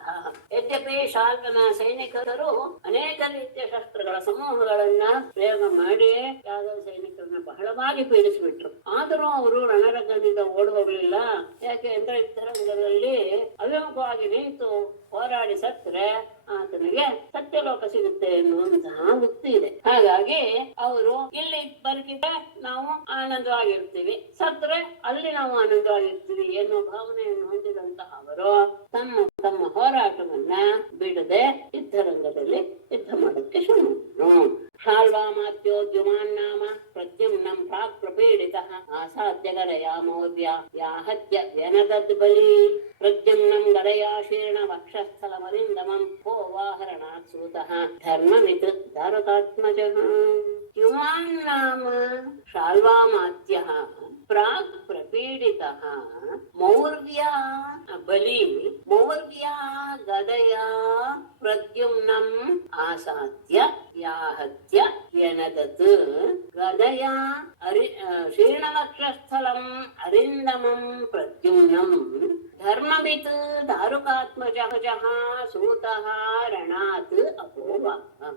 ಯದ್ಯಪಿ ಶಾಲ್ವನ ಸೈನಿಕರು ಅನೇಕ ರೀತಿಯ ಶಸ್ತ್ರಗಳ ಸಮೂಹಗಳನ್ನ ಪ್ರಯೋಗ ಮಾಡಿ ಯಾದವ ಸೈನಿಕರನ್ನ ಬಹಳವಾಗಿ ಪೀಡಿಸಿಬಿಟ್ರು. ಆದರೂ ಅವರು ರಣರಂಗದಿಂದ ಓಡಿ ಹೋಗ್ಲಿಲ್ಲ. ಯಾಕೆ ಅಂದ್ರೆ ಯುದ್ಧರಂಗದಲ್ಲಿ ಅಭಿಮುಖವಾಗಿ ನಿಂತು ಹೋರಾಡಿ ಸತ್ರೆ ಆತನಿಗೆ ಸತ್ಯಲೋಕ ಸಿಗುತ್ತೆ ಎನ್ನುವಂತಹ ಉಕ್ತಿ ಇದೆ. ಹಾಗಾಗಿ ಅವರು ಇಲ್ಲಿ ಬದುಕಿದ್ರೆ ನಾವು ಆನಂದವಾಗಿರ್ತೀವಿ, ಸತ್ರೆ ಅಲ್ಲಿ ನಾವು ಆನಂದವಾಗಿರ್ತೀವಿ ಎನ್ನುವ ಭಾವನೆಯನ್ನು ಹೊಂದಿದಂತಹ ಅವರು ತಮ್ಮ ತಮ್ಮ ಹೋರಾಟವನ್ನ ಬಿಡದೆ ಯುದ್ಧರಂಗದಲ್ಲಿ ಯುದ್ಧ ಮಾಡೋಕ್ಕೆ ಶುರು ಮಾಡಿದ್ರು. ಶಾಲ್ವಾಮಾತ್ಯೋದ್ಯುಮಾನ್ ನಾಮ ಪ್ರದ್ಯುಮ್ನಂ ಪ್ರಾಕ್ ಪ್ರಪೀಡಿತಃ ಆಸಾದ್ಯ ಗರಯಾ ಮೌರ್ಯ ಯಾಹತ್ಯ ವ್ಯನದದ್ ಬಲಿ ಪ್ರದ್ಯುಮ್ನಂ ಗರಯಾ ಶೀರ್ಣ ವಕ್ಷಸ್ಥಲಮರಿಂದಮಂ ಹೋವಾಹರಣಾತ್ ಸೂತಃ ಧರ್ಮಮಿತ್ ದಾರಕಾತ್ಮಜಃ. ದ್ಯುಮಾನ್ ನಾಮ ಶಾಲ್ವಾಮಾತ್ಯಃ ಪ್ರಾಕ್ ಪ್ರಪೀಡಿತಃ ಮೌರ್ಯ ಬಲಿ ಮೌರ್ಯ ಗದಯ ಪ್ರದ್ಯುಮ್ನಂ ಆಸಾದ್ಯ ಯಾಹತ್ಯ ವ್ಯನದತ್ ಗದಯ ಶೀರ್ಣವಕ್ಷಸ್ಥಲಂ ಅರಿಂದಮಂ ಪ್ರದ್ಯುಮ್ನಂ ಧರ್ಮವಿತ್ ದಾರುಕಾತ್ಮಜಃ ಸೂತಃ ರಣಾತ್ ಅಪೋವಾಹ.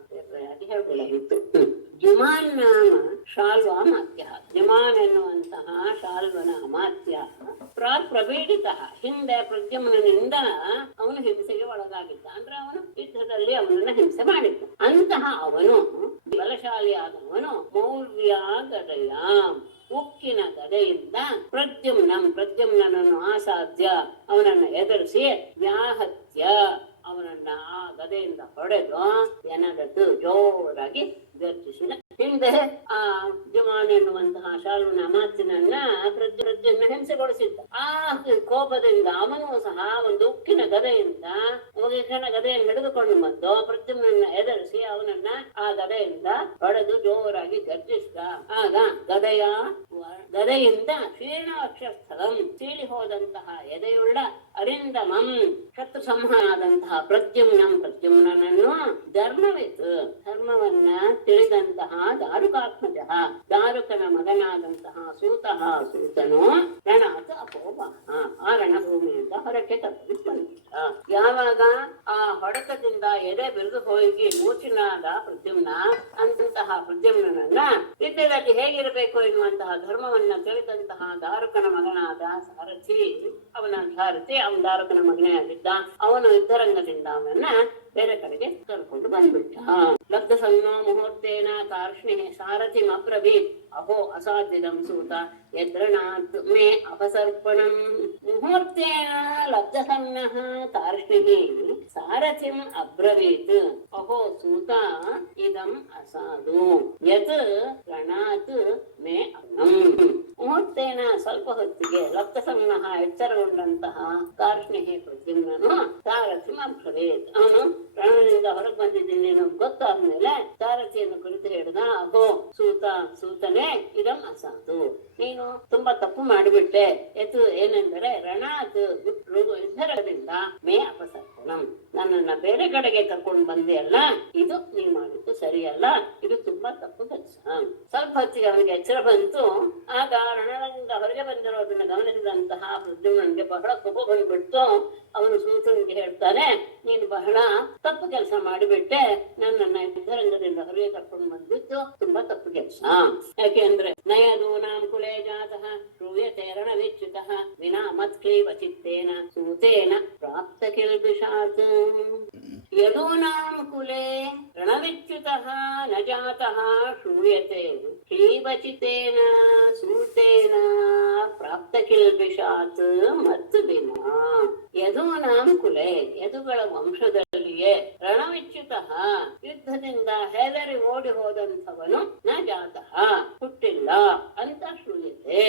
ಹೇಳಬಹುದಿತ್ತು. ದ್ಯುಮಾನ್ ನಾಮ ಶಾಲ್ವಾಮಾತ್ಯ ದ್ಯುಮಾನ್ ಎನ್ನುವಂತಹ ಶಾಲ್ವನ ಅಮಾತ್ಯ ಪ್ರಾಕ್ ಪ್ರಪೀಡಿತ ಹಿಂದೆ ಪ್ರದ್ಯುಮ್ನಿಂದ ಅವನು ಹಿಂಸೆಗೆ ಒಳಗಾಗಿದ್ದ. ಅಂದ್ರೆ ಅವನು ಯುದ್ಧದಲ್ಲಿ ಅವನನ್ನ ಹಿಂಸೆ ಮಾಡಿದ್ದ. ಅಂತಹ ಅವನು ಬಲಶಾಲಿಯಾದವನು ಮೌರ್ಯ ಗದಯ ಉಕ್ಕಿನ ಗದೆಯಿಂದ ಪ್ರದ್ಯುಮ್ನನನ್ನು ಆಸಾಧ್ಯ ಅವನನ್ನ ಎದುರಿಸಿ ವ್ಯಾಹತ್ಯ ಅವನನ್ನ ಆ ಗದೆಯಿಂದ ಹೊಡೆದು ಎನಗದ್ದು ಜೋರಾಗಿ ಗರ್ಜಿಸಿದ. ಹಿಂದೆ ಆ ದ್ಯುಮಾನ್ ಎನ್ನುವಂತಹ ಶಾಲ್ವನ ಮಾತಿನನ್ನ ಪ್ರದ್ಯುಮ್ನ ಹಿಂಸೆಗೊಳಿಸಿದ್ದ. ಆ ಕೋಪದಿಂದ ಅವನು ಸಹ ಒಂದು ಉಕ್ಕಿನ ಗದೆಯಿಂದ ಗದೆಯನ್ನು ಹಿಡಿದುಕೊಂಡು ಬಂದು ಪ್ರದ್ಯುಮ್ನನ್ನ ಎದುರಿಸಿ ಅವನನ್ನ ಆ ಗದೆಯಿಂದ ಹೊಡೆದು ಜೋರಾಗಿ ಗರ್ಜಿಸಿದ. ಆಗ ಗದೆಯಿಂದ ಶೀರ್ಣವಕ್ಷಸ್ಥಲಂ ಸೀಳಿ ಹೋದಂತಹ ಎದೆಯುಳ್ಳ ಅರಿಂದಮಂ ಶತ್ರು ಸಂಹಾರದಂತಹ ಪ್ರದ್ಯುಮ್ನನನ್ನು ಧರ್ಮವನ್ನ ತಿಳಿದಂತಹ ದಾರುಕಾತ್ಮಜ ದಾರುಕನ ಮಗನಾದಂತಹ ಸೂತನು ರಣಾತ್ ಅಪೋವಾಹ ಆ ರಣಭೂಮಿಯಿಂದ ಹೊರಕ್ಕೆ ತಪ್ಪಿ ಬಂದಿದ್ದ. ಯಾವಾಗ ಆ ಹೊಡೆತದಿಂದ ಎದೆ ಬಿರಿದು ಹೋಗಿ ಮೂರ್ಛಿನಾದ ಪ್ರದ್ಯುಮ್ನ ಅಂತಹ ಪ್ರದ್ಯುಮ್ನನ್ನ ಯುದ್ಧದಲ್ಲಿ ಹೇಗಿರಬೇಕು ಎನ್ನುವಂತಹ ಧರ್ಮವನ್ನ ತಿಳಿದಂತಹ ದಾರುಕನ ಮಗನಾದ ಅವನ ದಾರುಕನ ಮಗನೇ ಆಗಿದ್ದ. ಅವನು ಯುದ್ಧರಂಗದಿಂದ ಅವನನ್ನ ಬೇರೆ ಕಡೆಗೆ ಕರ್ಕೊಂಡು ಬಂದ್ಬಿಟ್ಟ. ಲಬ್ಧ ಸಂಜ್ಞೋ ಮುಹೂರ್ತೇನ ಕಾರ್ಷ್ಣಿ ಸಾರಥಿಂ ಅಬ್ರವೀತ್ ಅಹೋ ಅಸಾಧ್ಯಂ ಸೂತ ಯದ್ರಣಾತ್ ಮೇ ಅಪಸರ್ಪಣಂ. ಮುಹೂರ್ತೇನ ಲಬ್ಧ ಸಂಜ್ಞಃ ಕಾರ್ಷ್ಣಿ ಸಾರಥಿಂ ಅಬ್ರವೀತ್ ಅಹೋ ಸೂತ ಇದಂ ಅಸಾಧು ಯತ್ ರಣಾತ್ ಮೇ ಅನಂ. ಮುಹೂರ್ತ ಅಂತೇನ ಸ್ವಲ್ಪ ಹೊತ್ತಿಗೆ ಲಪ್ತಸಂನಃ ಎಚ್ಚರಗೊಂಡಂತಹ ಕಾರ್ಷ್ಣಿಹಿ ಪ್ರದ್ಯುಮ್ನನು ಸಾರಥಿ ಅಭ್ರವೇತ್. ಅವನು ರಣದಿಂದ ಹೊರಗೆ ಬಂದಿದ್ದೀನಿ ನೀನು ಗೊತ್ತಾದ್ಮೇಲೆ ಸಾರಥಿಯನ್ನು ಕುರಿತು ಹೇಳಿದ, ಅಹೋ ಸೂತನೇ ಇದಂ ಅಸಾಧು, ನೀನು ತುಂಬಾ ತಪ್ಪು ಮಾಡಿಬಿಟ್ಟೆ. ಏನೆಂದರೆ ರಣಾತ್ ಯುದ್ಧರದಿಂದ ಮೇ ಅಪಸರ್ಪಣಂ, ನನ್ನನ್ನ ಬೇರೆ ಕಡೆಗೆ ಕರ್ಕೊಂಡು ಬಂದಿಯಲ್ಲ, ಇದು ನೀ ಮಾಡಿದ್ದು ಸರಿಯಲ್ಲ, ಇದು ತುಂಬಾ ತಪ್ಪು ಕೆಲಸ. ಸ್ವಲ್ಪ ಹೊತ್ತಿಗೆ ಅವನಿಗೆ ಎಚ್ಚರ ಬಂತು. ಆಗ ರಣದಿಂದ ಹೊರಗೆ ಬಂದಿರೋದನ್ನ ಗಮನಿಸಿದಂತಹ ಪ್ರದ್ಯುಮ್ನನಿಗೆ ಬಹಳ ಕೋಪ ಬಂದ್ಬಿಡ್ತು. ಅವನು ಸೂತನಿಗೆ ಹೇಳ್ತಾನೆ, ನೀನು ಬಹಳ ತಪ್ಪು ಕೆಲಸ ಮಾಡಿಬಿಟ್ಟೆ, ನನ್ನನ್ನ ಯುದ್ಧರಂಗದಿಂದ ಹೊರಗೆ ಕರ್ಕೊಂಡು ಬಂದಿದ್ದು ತುಂಬಾ ತಪ್ಪು ಕೆಲಸ. ಯಾಕೆಂದ್ರೆ ನಯದೂನಾಂ ಕುಲೇ ಜಾತಃ ಶ್ರೂಯತೆ ರಣವಿಚ್ಯುತಃ ವಿನಾ ಮತ್ಕ್ಲೀವ ಚಿತ್ತೇನ ಸೂತೇನ ಪ್ರಾಪ್ತ ಕಿಲ್ಬಿಷಾತ್. ಯದೂನಾಂ ಕುಲೇ ರಣವಿಚ್ಯುತಃ ನ ಜಾತಃ ಶ್ರೂಯತೆ ಕ್ಲೀವಚಿತೇನ ಸೂತೇನ ಪ್ರಾಪ್ತ ಕಿಲ್ಬಿಷಾತ್ ಮತ್ತು ವಿನಾ. ಯದೂನಾಂ ಕುಲೆ, ಯದುಗಳ ವಂಶದಲ್ಲಿಯೇ ರಣವಿಚ್ಯುತಃ ಯುದ್ಧದಿಂದ ಹೆದರಿ ಓಡಿ ಹೋದಂಥವನು ನ ಜಾತಃ ಹುಟ್ಟಿಲ್ಲ ಅಂತ ಶ್ರೂಯತೆ.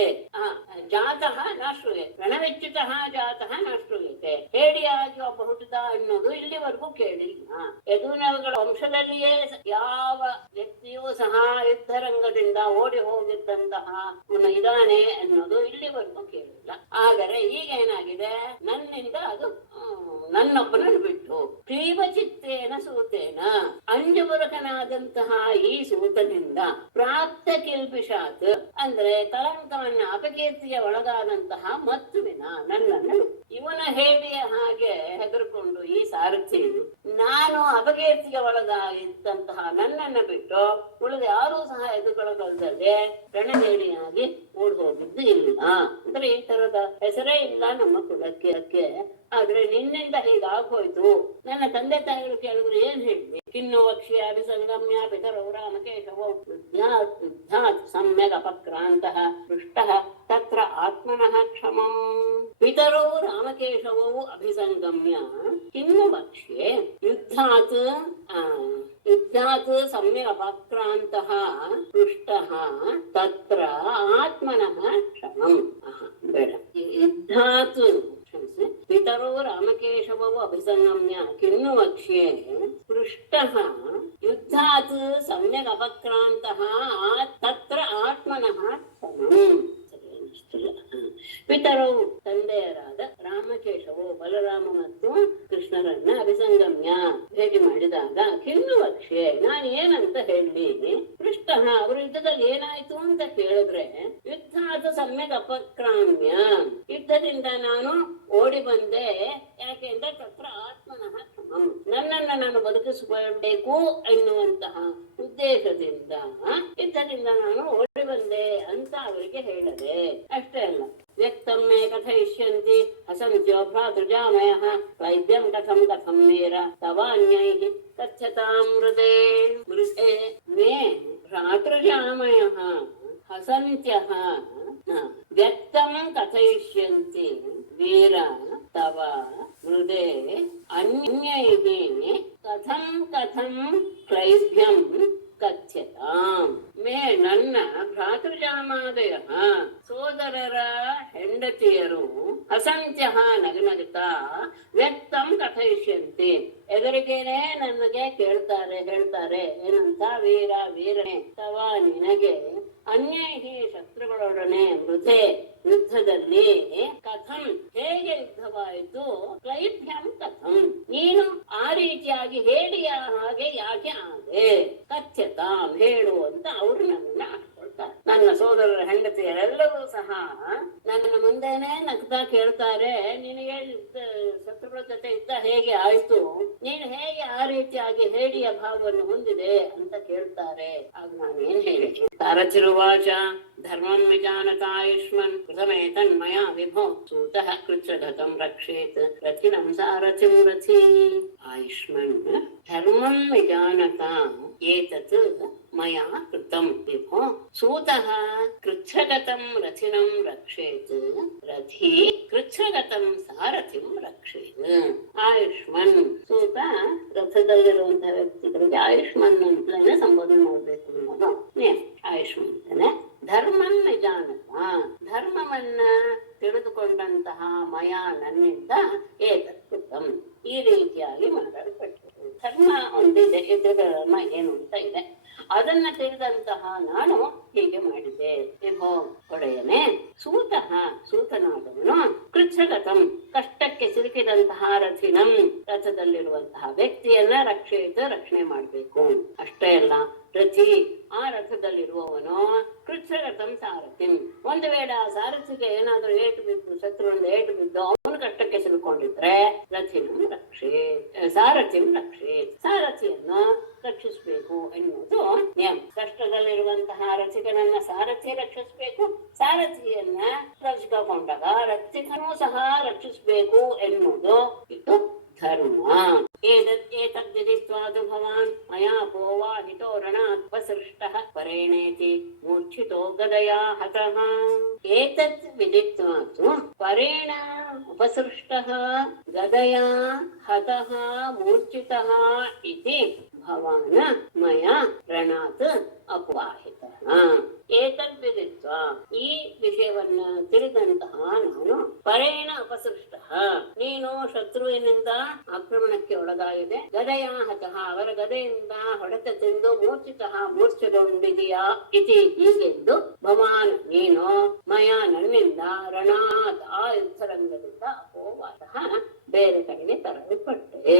ಜಾತಃ ನ ಶ್ರೂಯತೆ, ರಣವಿಚ್ಯುತಃ ಜಾತಃ ನ ಶ್ರೂಯತೆ. ಹೇಡಿಯಾಗಿ ಒಬ್ಬ ಹುಟ್ಟಿದ ಅನ್ನೋದು ಇಲ್ಲಿವರೆಗೂ ಕೇಳಿಲ್ಲ. ಯದುನಗಳ ವಂಶದಲ್ಲಿಯೇ ಯಾವ ವ್ಯಕ್ತಿಯೂ ಸಹ ಯುದ್ಧರಂಗದಿಂದ ಓಡಿ ಹೋಗಿದ್ದಂತಹ ಇದಾನೆ ಅನ್ನೋದು ಇಲ್ಲಿವರೆಗೂ ಕೇಳಿಲ್ಲ. ಆದರೆ ಈಗ ಏನಾಗಿದೆ, ನನ್ನಿಂದ ಅದು ನನ್ನೊಬ್ಬನನ್ನು ಬಿಟ್ಟು ಕ್ಲೀವಚಿತ್ತೇನ ಸೂತೇನ, ಅಂಜುಬುರುಕನಾದಂತಹ ಈ ಸೂತನಿಂದ ಪ್ರಾಪ್ತ ಕಿಲ್ಬಿಷಾತ್ ಅಂದ್ರೆ ಕಳಂಕವನ್ನ ಅಪಕೀರ್ತಿಯ ಒಳಗಾದಂತಹ ಮತ್ತುವಿನ ನನ್ನನ್ನು, ಇವನ ಹೇಳಿಯ ಹಾಗೆ ಹೆದರ್ಕೊಂಡು ಈ ಸಾರಥಿ ನಾನು ಅಪಕೀರ್ತಿಗೆ ಒಳಗಾಗಿದ್ದಂತಹ ನನ್ನನ್ನು ಬಿಟ್ಟು ಉಳಿದ ಯಾರೂ ಸಹ ಎದುರುಗೊಳ್ಳದೆ ರಣದೇಡಿಯಾಗಿ ಓಡ್ ಹೋಗಿದ್ದು ಇಲ್ಲ. ಅಂದ್ರೆ ಈ ತರದ ಹೆಸರೇ ಇಲ್ಲ ನಮ್ಮ ಕುಲಕ್ಕೆ. ಆದ್ರೆ ನಿನ್ನಿಂದ ಹೀಗಾಗೋಯ್ತು. ನನ್ನ ತಂದೆ ತಾಯಿಗಳು ಕೇಳಿದ್ರು ಏನ್ ಹೇಳಿದ್ವಿ? ಕಿನ್ನು ವಕ್ಷ್ಯ ಅಭಿಸಂಗಮ್ಯ ಪಿತರೌ ರಾಮಕೇಶವೌ ಯುದ್ಧಾತ್ ಸಮ್ಯಕ್ ಅಪಕ್ರಾಂತಃ ಪೃಷ್ಟಃ ತತ್ರ ಆತ್ಮನಃ ಕ್ಷಮಂ. ಪಿತರೌ ರಾಮಕೇಶವೌ ಅಭಿಸಂಗಮ್ಯ ಕಿನ್ನು ವಕ್ಷ್ಯೆ ಯುದ್ಧಾತ್ ಸಮ್ಯಕ್ ಅಪಕ್ರಾಂತಃ ಪೃಷ್ಟಃ ತತ್ರ ಆತ್ಮನಃ ಕ್ಷಮಂ. ಬೇಡ, ಯುದ್ಧಾತ್ ಪಿತರೋ ರಾಮಕೇಶವೋ ಅಭಿಸಂಗಮ್ಯ ಕಿನ್ನು ವಕ್ಷ್ಯೆ ಪೃಷ್ಟಃ ಯುದ್ಧಾತ್ ಸಮ್ಯಕ್ ಅಪಕ್ರಾಂತಃ ತತ್ರ ಆತ್ಮನಃ ಕ್ಷಮಂ. ಪಿತರವು ತಂದೆಯರಾದ ರಾಮಕೇಶವು ಬಲರಾಮ ಮತ್ತು ಕೃಷ್ಣರನ್ನ ಅಭಿಸಂಗಮ್ಯ ಭೇಟಿ ಮಾಡಿದಾಗ ಕಿನ್ನು ವಕ್ಷ್ಯೆ ನಾನು ಏನಂತ ಹೇಳಿ ಪೃಷ್ಟ ಅವರು ಯುದ್ಧದಲ್ಲಿ ಏನಾಯ್ತು ಅಂತ ಕೇಳಿದ್ರೆ ಯುದ್ಧಾದ ಸಮ್ಯಕ್ ಅಪಕ್ರಾಮ್ಯ ಯುದ್ಧದಿಂದ ನಾನು ಓಡಿ ಬಂದೆ. ಯಾಕೆಂದ್ರೆ ತತ್ರ ಆತ್ಮನಃ ಕ್ಷಮಂ ನನ್ನನ್ನ ನಾನು ಬದುಕಿಸಿಕೊಳ್ಳಬೇಕು ಎನ್ನುವಂತಹ ಉದ್ದೇಶದಿಂದ ಯುದ್ಧದಿಂದ ನಾನು ಓಡಿ ಬಂದೆ ಅಂತ ಅವರಿಗೆ ಹೇಳದೆ. ಅಷ್ಟೇ ಅಲ್ಲ, ವ್ಯಕ್ತಂ ಮೇ ಕಥಯಿಷ್ಯಂತಿ ಹಸಂತ್ಯೋ ಭ್ರಾತೃಜಾಮಯಃ ವೈದ್ಯಂ ಕಥಂ ಕಥಂ ಮೇರ ತವಾನ್ಯೈಃ ಕಥ್ಯತಾಂ ಮೃದೇ ಮೇ ಭ್ರಾತೃಜಾಮಯಃ ಹಸಂತ್ಯಃ ವ್ಯಕ್ತಂ ಕಥಯಿಷ್ಯಂತಿ ವೀರ ತವ ಮೃದೇ ಅನ್ಯೈಃ ಕಥಂ ಕಥಂ ಕ್ಲೈಭ್ಯಂ ಕಥ್ಯತಾಂ. ಮೇ ನನ್ನ ಭ್ರಾತೃಜಾಮಾದಯ ಸೋದರರ ಹೆಂಡತಿಯರು ಅಸಂಖ್ಯ ನಗನಗುತ್ತಾ ವ್ಯಕ್ತಂ ಕಥಯಿಷ್ಯಂತಿ ಎದುರಿಗೇನೆ ನನಗೆ ಹೇಳ್ತಾರೆ ಏನಂತ ವೀರ ವೀರನೇ ತವ ನಿನಗೆ ಅನ್ಯೈಹಿ ಶತ್ರುಗಳೊಡನೆ ಮೃದೆ ಯುದ್ಧದಲ್ಲಿ ಕಥಂ ಹೇಗೆ ಯುದ್ಧವಾಯಿತು ಕ್ಲೈಭ್ಯಂ ಕಥಂ ನೀನು ಆ ರೀತಿಯಾಗಿ ಹೇಳಿಯ ಹಾಗೆ ಯಾಕೆ ಆದೆ ಕಥ್ಯತಾಂ ಹೇಳು ಅಂತ ಅವರು ನನ್ನನ್ನ ಆಡ್ಕೊಳ್ತಾರೆ. ನನ್ನ ಸೋದರರ ಹೆಂಡತಿಯರೆಲ್ಲರೂ ಸಹ ನನ್ನ ಮುಂದೆನೆ ನಗ್ತಾ ಕೇಳ್ತಾರೆ, ನಿನಗೆ ಶತ್ರುಗಳ ಜೊತೆ ಯುದ್ಧ ಹೇಗೆ ಆಯ್ತು, ನೀನು ಹೇಗೆ ಆ ರೀತಿಯಾಗಿ ಹೇಳಿಯ ಭಾವವನ್ನು ಹೊಂದಿದೆ ಅಂತ ಕೇಳ್ತಾರೆ. ಆಗ ನಾನೇನ್ ಹೇಳಿ ತಾರಚಿರುವಾಚ ಧರ್ಮಂ ವಿಜಾನತಾಯುಷ್ಮನ್ ಕೃತಮೇತನ್ಮಯಾ ವಿಭೋ ಸೂತಃ ಕೃಚ್ಛ್ರಗತಂ ರಕ್ಷೇತ್ ರಥಿನಂ ಸಾರಥಿಂ ರಥಿ. ಆಯುಷ್ಮನ್ ಧರ್ಮಂ ವಿಜಾನತ ಏತತ್ ಮಯಾ ಕೃತಂ ವಿಭೋ ಸೂತಃ ಕೃಚ್ಛ್ರಗತಂ ರಥಿನಂ ರಕ್ಷೇತ್ ರಥಿ ಕೃಚ್ಛ್ರಗತಂ ಸಾರಥಿಂ ರಕ್ಷೇತ್. ಆಯುಷ್ಮನ್ ಸೂತ ರಥದಲ್ಲಿರುವಂತಹ ವ್ಯಕ್ತಿಗಳಿಗೆ ಆಯುಷ್ಮನ್ ಅಂತಲೇ ಸಂಬೋಧನೆ ಮಾಡಬೇಕು ಅನ್ನೋದು ಆಯುಷ್ಮನ್ ಅಂತಾನೆ. ಧರ್ಮನ್ನ ಜಾನತ, ಧರ್ಮವನ್ನ ತಿಳಿದುಕೊಂಡಂತಹ ಮಯ ನನ್ನಿಂದ ಏತತ್ ಕೃತಂ, ಈ ರೀತಿಯಾಗಿ ಮಾಡಲ್ಪಟ್ಟಿದೆ. ಧರ್ಮ ಒಂದಿದೆ, ಇದ್ರ ಧರ್ಮ ಏನು ಅಂತ ಇದೆ, ಅದನ್ನ ತಿಳಿದಂತಹ ನಾನು ಹೀಗೆ ಮಾಡಿದೆ. ವಿಭೋ ಒಡೆಯನೆ, ಸೂತನಾದವನು ಕೃಚ್ಛಗತಂ, ಕಷ್ಟಕ್ಕೆ ಸಿಲುಕಿದಂತಹ ರಥಿನಂ, ರಥದಲ್ಲಿರುವಂತಹ ವ್ಯಕ್ತಿಯನ್ನ ರಕ್ಷಣೆ ಮಾಡ್ಬೇಕು. ಅಷ್ಟೇ ಅಲ್ಲ, ರಥಿ, ಆ ರಥದಲ್ಲಿರುವವನು ಕೃಚ್ಛಗತಂ ಸಾರಥಿಂ, ಒಂದು ವೇಳೆ ಆ ಸಾರಥಿಗೆ ಏನಾದ್ರೂ ಏಟು ಬಿದ್ದು, ಶತ್ರುವಿಂದ ಏಟು ಬಿದ್ದು ಅವನು ಕಷ್ಟಕ್ಕೆ ಸಿಲುಕೊಂಡಿದ್ರೆ ರಥಿನಂ ಸಾರಥಿಂ ರಕ್ಷೇತ್, ಸಾರಥಿಯನ್ನು ರಕ್ಷಿಸಬೇಕು ಎನ್ನುವುದು ನಿಯಮ. ಕಷ್ಟದಲ್ಲಿರುವಂತಹ ರಥಿಕನನ್ನ ಸಾರಥಿ ರಕ್ಷಿಸಬೇಕು, ಸಾರಥಿಯನ್ನ ರಕ್ಷಿಸಿಕೊಂಡಾಗ ರಥಿಕನೂ ಸಹ ರಕ್ಷಿಸಬೇಕು ಎನ್ನುವುದು ಇದು ಧರ್ಮ. ಏತದ್ವಿದಿತ್ವಾದು ಭವಾನ್ ಮಯಾ ಪೋವಾಹಿತೋ ರಣಾತ್ಪಸೃಷ್ಟಃ ಪರೇಣೇತಿ ಮೂರ್ಛಿತೋ ಗದಯಾ ಹತಃ. ಏತದ್ ವಿದಿತ್ವಾದು ಪರೇಣ ಉಪಸೃಷ್ಟಃ ಗದಯಾ ಹತಃ ಮೂರ್ಛಿತಃ ಇತಿ ಭವಾನ್ ಮಯಾ ರಣಾತ್ ಅಪವಾಹಿತಃ. ಏತದ್ವಿದಿತ್ವ, ಈ ವಿಷಯವನ್ನ ತಿಳಿದಂತಹ ನಾನು, ಪರೇಣ ಅಪಸೃಷ್ಟಃ, ನೀನು ಶತ್ರುವಿನಿಂದ ಆಕ್ರಮಣಕ್ಕೆ ಒಳಗಾಗಿದೆ, ಗದೆಯ ಹತಃ, ಅವರ ಗದೆಯಿಂದ ಹೊಡೆತ ತಿಂದು ಮೂರ್ಛಿತಗೊಂಡಿದೆಯಾ ಇತಿ, ಹೀಗೆಂದು ಭವಾನ್ ನೀನು ಮಯ ನನ್ನಿಂದ ರಣಾತ್, ಆ ಯುದ್ಧರಂಗದಿಂದ ಅಪೋವಾತಃ ಬೇರೆ ಕಡೆಗೆ ತರಲ್ಪಟ್ಟೆ.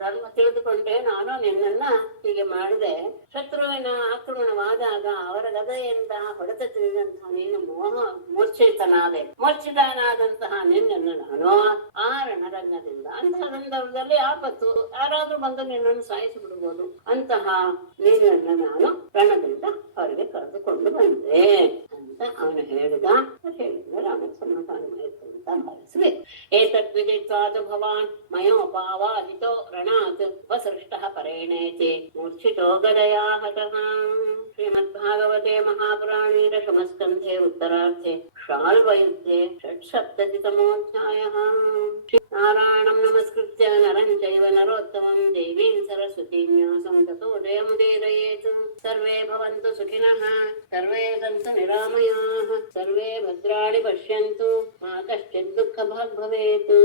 ಧರ್ಮ ತಿಳಿದುಕೊಂಡೆ ನಾನು ನಿನ್ನನ್ನ ಹೀಗೆ ಮಾಡಿದೆ. ಶತ್ರುವಿನ ಆಕ್ರಮಣವಾದಾಗ ಅವರ ಗದೆಯಿಂದ ಹೊಡೆತ ತಿಳಿದಂತಹ ನೀನು ಮೂರ್ಛಿತನಾದಂತಹ ನಿನ್ನನ್ನು ನಾನು ಆ ರಣರಂಗದಿಂದ, ಅಂತಹ ಸಂದರ್ಭದಲ್ಲಿ ಆಪತ್ತು, ಯಾರಾದ್ರೂ ಬಂದು ನಿನ್ನನ್ನು ಸಾಯಿಸಿ ಬಿಡ್ಬೋದು, ಅಂತಹ ನಿನ್ನನ್ನು ನಾನು ರಣದಿಂದ ಹೊರಗೆ ಕರೆದುಕೊಂಡು ಬಂದೆ ಅಂತ ಅವನು ಹೇಳಿದ. ಹೇಳಿದ್ರೆ ಅವನ ಸಮಾಧಾನವಾಯಿತು ಅಂತ ಭಾವಿಸ್ಬೇಕು. ಏತದ್ವಿದಿತ್ವಾದು ಭವಾನ್ ಮಯೋಪಾವಾಹಿತೋ ರಣಾತ್ ಉಪಸೃಷ್ಟಃ ಪರೇಣೇತಿ ಮೂರ್ಛಿತೋ ಗದಯಾ ಹತಃ. ಶ್ರೀಮದ್ಭಾಗವತೆ ಮಹಾಪುರಾಣೇ ದಶಮಸ್ಕಂಧೆ ಉತ್ತರಾರ್ಧೆ ಶಾಲ್ವಯುದ್ಧೆ ಷಟ್ಸಪ್ತತಿತಮೋऽಧ್ಯಾಯಃ. ನಾರಾಯಣಂ ನಮಸ್ಕೃತ್ಯ ನರಂ ಚೈವ ನರೋತ್ತಮಂ ದೇವೀಂ ಸರಸ್ವತೀಂ ವ್ಯಾಸಂ ತತೋ ಜಯಮುದೀರಯೇತ್. ಸರ್ವೇ ಭವಂತು ಸುಖಿನಃ, ಸರ್ವೇ ಸಂತು ನಿರಾಮಯಾಃ, ಸರ್ವೇ ಭದ್ರಾಣಿ ಪಶ್ಯन्तು, ಮಾ ಕಶ್ಚಿತ್ ದುಃಖ ಭಾಗ್ ಭವೇತ್.